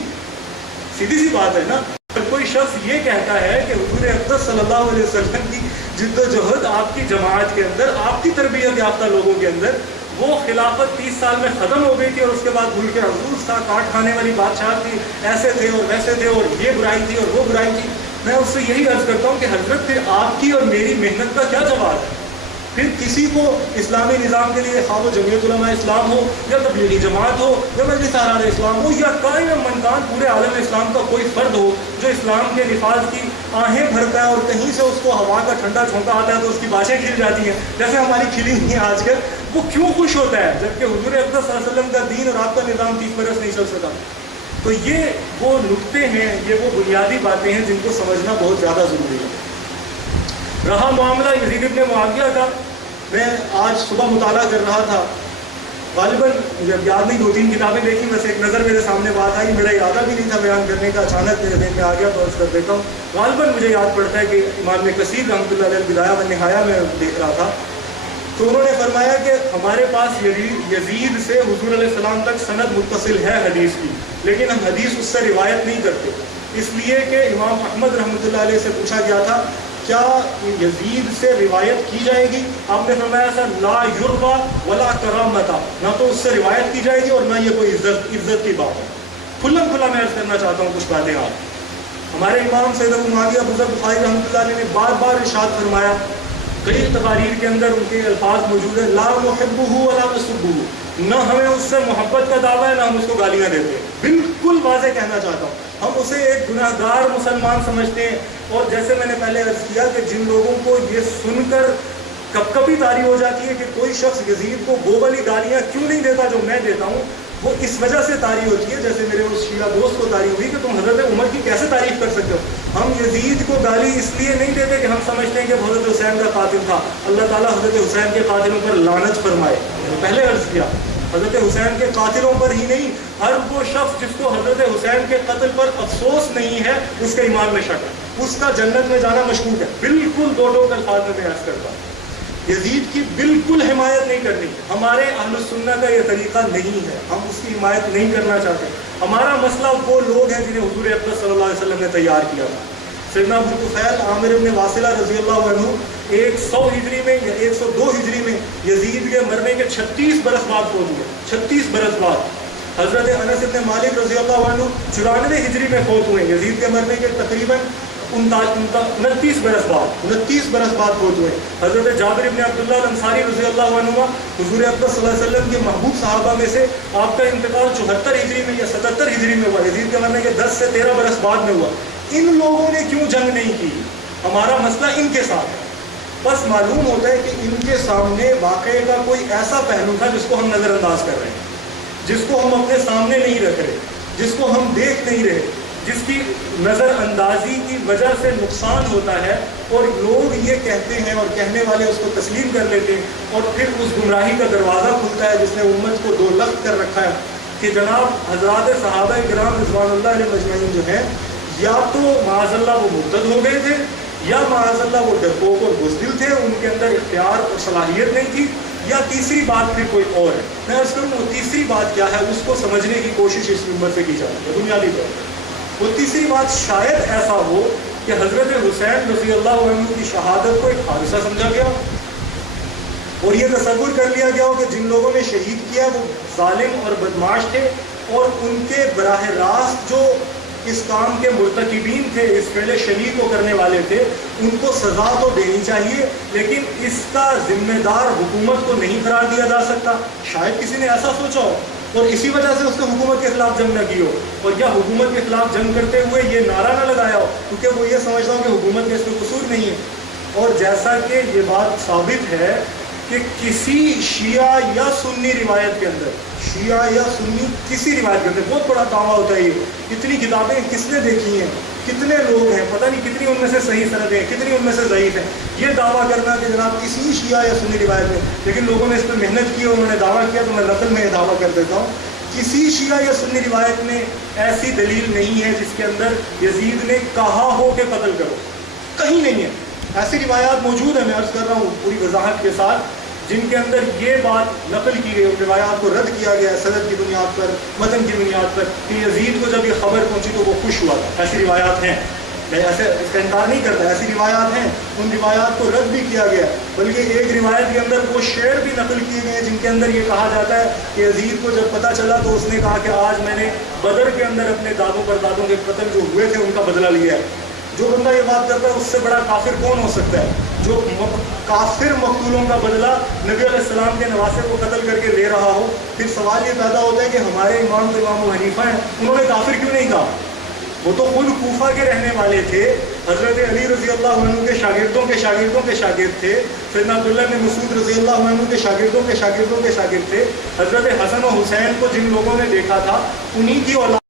سیدھی سی بات ہے نا. کوئی شخص یہ کہتا ہے کہ حضور اقدس صلی اللہ علیہ وسلم کی جد و جہد آپ کی جماعت کے اندر، آپ کی تربیت یافتہ لوگوں کے اندر، وہ خلافت 30 سال میں ختم ہو گئی تھی اور اس کے بعد ملک عزوز تھا، کاٹ کھانے والی بادشاہ تھی، ایسے تھے اور ویسے تھے اور یہ برائی تھی اور وہ برائی تھی. میں اس سے یہی عرض کرتا ہوں کہ حضرت پھر آپ کی اور میری محنت کا کیا جواب ہے؟ پھر کسی کو اسلامی نظام کے لیے خواہ وہ جمعیت علماء اسلام ہو یا تبلیغی جماعت ہو یا مجلس احرار اسلام ہو یا قائم منکان پورے عالم اسلام کا کوئی فرد ہو جو اسلام کے نفاذ کی آہیں بھرتا ہے اور کہیں سے اس کو ہوا کا ٹھنڈا جھونکا آتا ہے تو اس کی باتیں کھل جاتی ہیں جیسے ہماری کھلی ہوئی ہیں آج کل، وہ کیوں خوش ہوتا ہے جبکہ حضور اقدس صلی اللہ علیہ وسلم کا دین اور آپ کا نظام 30 برس نہیں چل سکا؟ تو یہ وہ نکتے ہیں، یہ وہ بنیادی باتیں ہیں جن کو سمجھنا بہت زیادہ ضروری ہے. رہا معاملہ یزید ابن معاویہ کا، میں آج صبح مطالعہ کر رہا تھا، غالباً مجھے اب یاد نہیں، 2-3 کتابیں دیکھی، بس ایک نظر میرے سامنے بات آئی، میرا ارادہ بھی نہیں تھا بیان کرنے کا، اچانک میرے ذہن میں آ گیا تو عرض کر دیتا ہوں. غالباً مجھے یاد پڑتا ہے کہ امام کثیر رحمۃ اللہ علیہ البدایہ والنہایہ میں دیکھ رہا تھا تو انہوں نے فرمایا کہ ہمارے پاس یزید سے حضور علیہ السلام تک سند متصل ہے حدیث کی، لیکن ہم حدیث اس سے روایت نہیں کرتے، اس لیے کہ امام احمد رحمۃ اللہ علیہ سے پوچھا گیا تھا کیا یزید سے روایت کی جائے گی؟ آپ نے فرمایا تھا لا یروا ولا کرامتا، نہ تو اس سے روایت کی جائے گی اور نہ یہ کوئی عزت کی بات ہے. کھلم کھلا میں عرض کرنا چاہتا ہوں کچھ باتیں. آپ ہمارے امام سید ابو معاویہ بزرگ بخاری رحمۃ اللہ علیہ نے بار بار ارشاد فرمایا، کئی تقاریر کے اندر ان کے الفاظ موجود ہیں، لا نحبہ ولا نسبہ، نہ ہمیں اس سے محبت کا دعویٰ ہے نہ ہم اس کو گالیاں دیتے ہیں. بالکل واضح کہنا چاہتا ہوں، ہم اسے ایک گناہ گار مسلمان سمجھتے ہیں. اور جیسے میں نے پہلے عرض کیا کہ جن لوگوں کو یہ سن کر کب کبھی طاری ہو جاتی ہے کہ کوئی شخص یزید کو وہ والی گالیاں کیوں نہیں دیتا جو میں دیتا ہوں، وہ اس وجہ سے طاری ہوتی ہے جیسے میرے اس شیعہ دوست کو طاری ہوئی کہ تم حضرت عمر کی کیسے تعریف کر سکتے ہو. ہم یزید کو گالی اس لیے نہیں دیتے کہ ہم سمجھتے ہیں کہ حضرت حسین کا قاتل تھا، اللہ تعالیٰ حضرت حسین کے قاتلوں پر لعنت فرمائے. پہلے عرض کیا حضرت حسین کے قاتلوں پر ہی نہیں، ہر وہ شخص جس کو حضرت حسین کے قتل پر افسوس نہیں ہے اس کے ایمان میں شک ہے، اس کا جنت میں جانا مشکوک ہے. بالکل دو الفاظ میں عرض کرتا ہوں، یزید کی بالکل حمایت نہیں کرنی. ہمارے اہل السنہ کا یہ طریقہ نہیں ہے، ہم اس کی حمایت نہیں کرنا چاہتے. ہمارا مسئلہ وہ لوگ ہیں جنہیں حضور اقدس صلی اللہ علیہ وسلم نے تیار کیا تھا. سیدنا ابو طفیل عامر ابن واصلہ رضی اللہ عنہ 100 ہجری میں یا 102 ہجری میں یزید کے مرنے کے 36 برس بعد فوت ہوئے. 36 برس بعد. حضرت انس ابن مالک رضی اللہ عنہ 94 ہجری میں فوت ہوئے. یزید کے مرنے کے تقریباً 29 برس بعد فوت ہوئے۔ حضرت جابر ابن عبداللہ الانصاری رضی اللہ عنہ حضور اقدس صلی اللہ علیہ وسلم کے محبوب صحابہ میں سے، آپ کا انتقال 74 ہجری میں یا 77 ہجری میں ہوا، یزید کے مرنے کے 10 سے 13 برس بعد میں ہوا۔ ان لوگوں نے کیوں جنگ نہیں کی؟ ہمارا مسئلہ ان کے ساتھ ہے۔ بس معلوم ہوتا ہے کہ ان کے سامنے واقعے کا کوئی ایسا پہلو تھا جس کو ہم نظر انداز کر رہے ہیں، جس کو ہم اپنے سامنے نہیں رکھ رہے، جس کو ہم دیکھ نہیں رہے، جس کی نظر اندازی کی وجہ سے نقصان ہوتا ہے، اور لوگ یہ کہتے ہیں اور کہنے والے اس کو تسلیم کر لیتے ہیں، اور پھر اس گمراہی کا دروازہ کھلتا ہے جس نے امت کو دو لخت کر رکھا ہے کہ جناب حضرات صحابہ کرام رضوان اللہ علیہ مجمعین جو ہیں، یا تو معاذ اللہ وہ مرتد ہو گئے تھے، یا معاذ اللہ وہ ڈرپوک اور بزدل تھے، ان کے اندر اختیار اور صلاحیت نہیں تھی، یا تیسری بات پھر کوئی اور ہے۔ میں عرض کروں وہ تیسری بات کیا ہے، اس کو سمجھنے کی کوشش اس ممبر سے کی جاتی ہے بنیادی طور پر۔ وہ تیسری بات شاید ایسا ہو کہ حضرت حسین رضی اللہ عنہ کی شہادت کو ایک حادثہ سمجھا گیا اور یہ تصور کر لیا گیا ہو کہ جن لوگوں نے شہید کیا وہ ظالم اور بدماش تھے، اور ان کے براہ راست جو اس کام کے مرتکبین تھے، اس فعل شنیع کو کرنے والے تھے، ان کو سزا تو دینی چاہیے، لیکن اس کا ذمہ دار حکومت کو نہیں قرار دیا جا سکتا۔ شاید کسی نے ایسا سوچا ہو اور اسی وجہ سے اس نے حکومت کے خلاف جنگ نہ کی ہو، اور یا حکومت کے خلاف جنگ کرتے ہوئے یہ نعرہ نہ لگایا ہو کیونکہ وہ یہ سمجھتا ہو کہ حکومت کا اس میں قصور نہیں ہے۔ اور جیسا کہ یہ بات ثابت ہے کہ کسی شیعہ یا سنی روایت کے اندر، شیعہ یا سنی کسی روایت کے اندر بہت بڑا دعویٰ ہوتا ہے یہ، اتنی کتابیں کس نے دیکھی ہیں، کتنے لوگ ہیں، پتہ نہیں کتنی ان میں سے صحیح سندیں ہیں، کتنی ان میں سے ضعیف ہیں، یہ دعویٰ کرنا کہ جناب کسی شیعہ یا سنی روایت میں، لیکن لوگوں نے اس پہ محنت کی اور انہوں نے دعویٰ کیا، تو میں نقل میں یہ دعویٰ کر دیتا ہوں، کسی شیعہ یا سنی روایت میں ایسی دلیل نہیں ہے جس کے اندر یزید نے کہا ہو کہ قتل کرو، کہیں نہیں ہے۔ ایسی روایات موجود ہیں، میں عرض کر رہا ہوں پوری وضاحت کے ساتھ، جن کے اندر یہ بات نقل کی گئی اور روایات کو رد کیا گیا سند کی بنیاد پر، متن کی بنیاد پر، کہ یزید کو جب یہ خبر پہنچی تو وہ خوش ہوا تھا۔ ایسی روایات ہیں، میں ایسے اس کا انکار نہیں کرتا، ایسی روایات ہیں، ان روایات کو رد بھی کیا گیا، بلکہ ایک روایت کے اندر وہ شعر بھی نقل کیے گئے ہیں جن کے اندر یہ کہا جاتا ہے کہ یزید کو جب پتہ چلا تو اس نے کہا کہ آج میں نے بدر کے اندر اپنے دادوں پردادوں کے قتل جو ہوئے تھے ان کا بدلہ لیا ہے۔ جو بندہ یہ بات کرتا ہے اس سے بڑا کافر کون ہو سکتا ہے؟ جو کافر مقتولوں کا بدلہ نبی علیہ السلام کے نواسے کو قتل کر کے لے رہا ہو۔ پھر سوال یہ پیدا ہوتا ہے کہ ہمارے امام تو امام ابو حنیفہ ہیں، انہوں نے کافر کیوں نہیں کہا؟ وہ تو خود کوفہ کے رہنے والے تھے، حضرت علی رضی اللہ عنہ کے شاگردوں کے شاگردوں کے شاگرد تھے، سیدنا عبداللہ بن مسعود رضی اللہ عنہ کے شاگردوں کے شاگردوں کے شاگرد تھے، حضرت حسن و حسین کو جن لوگوں نے دیکھا تھا انہی کی اولاد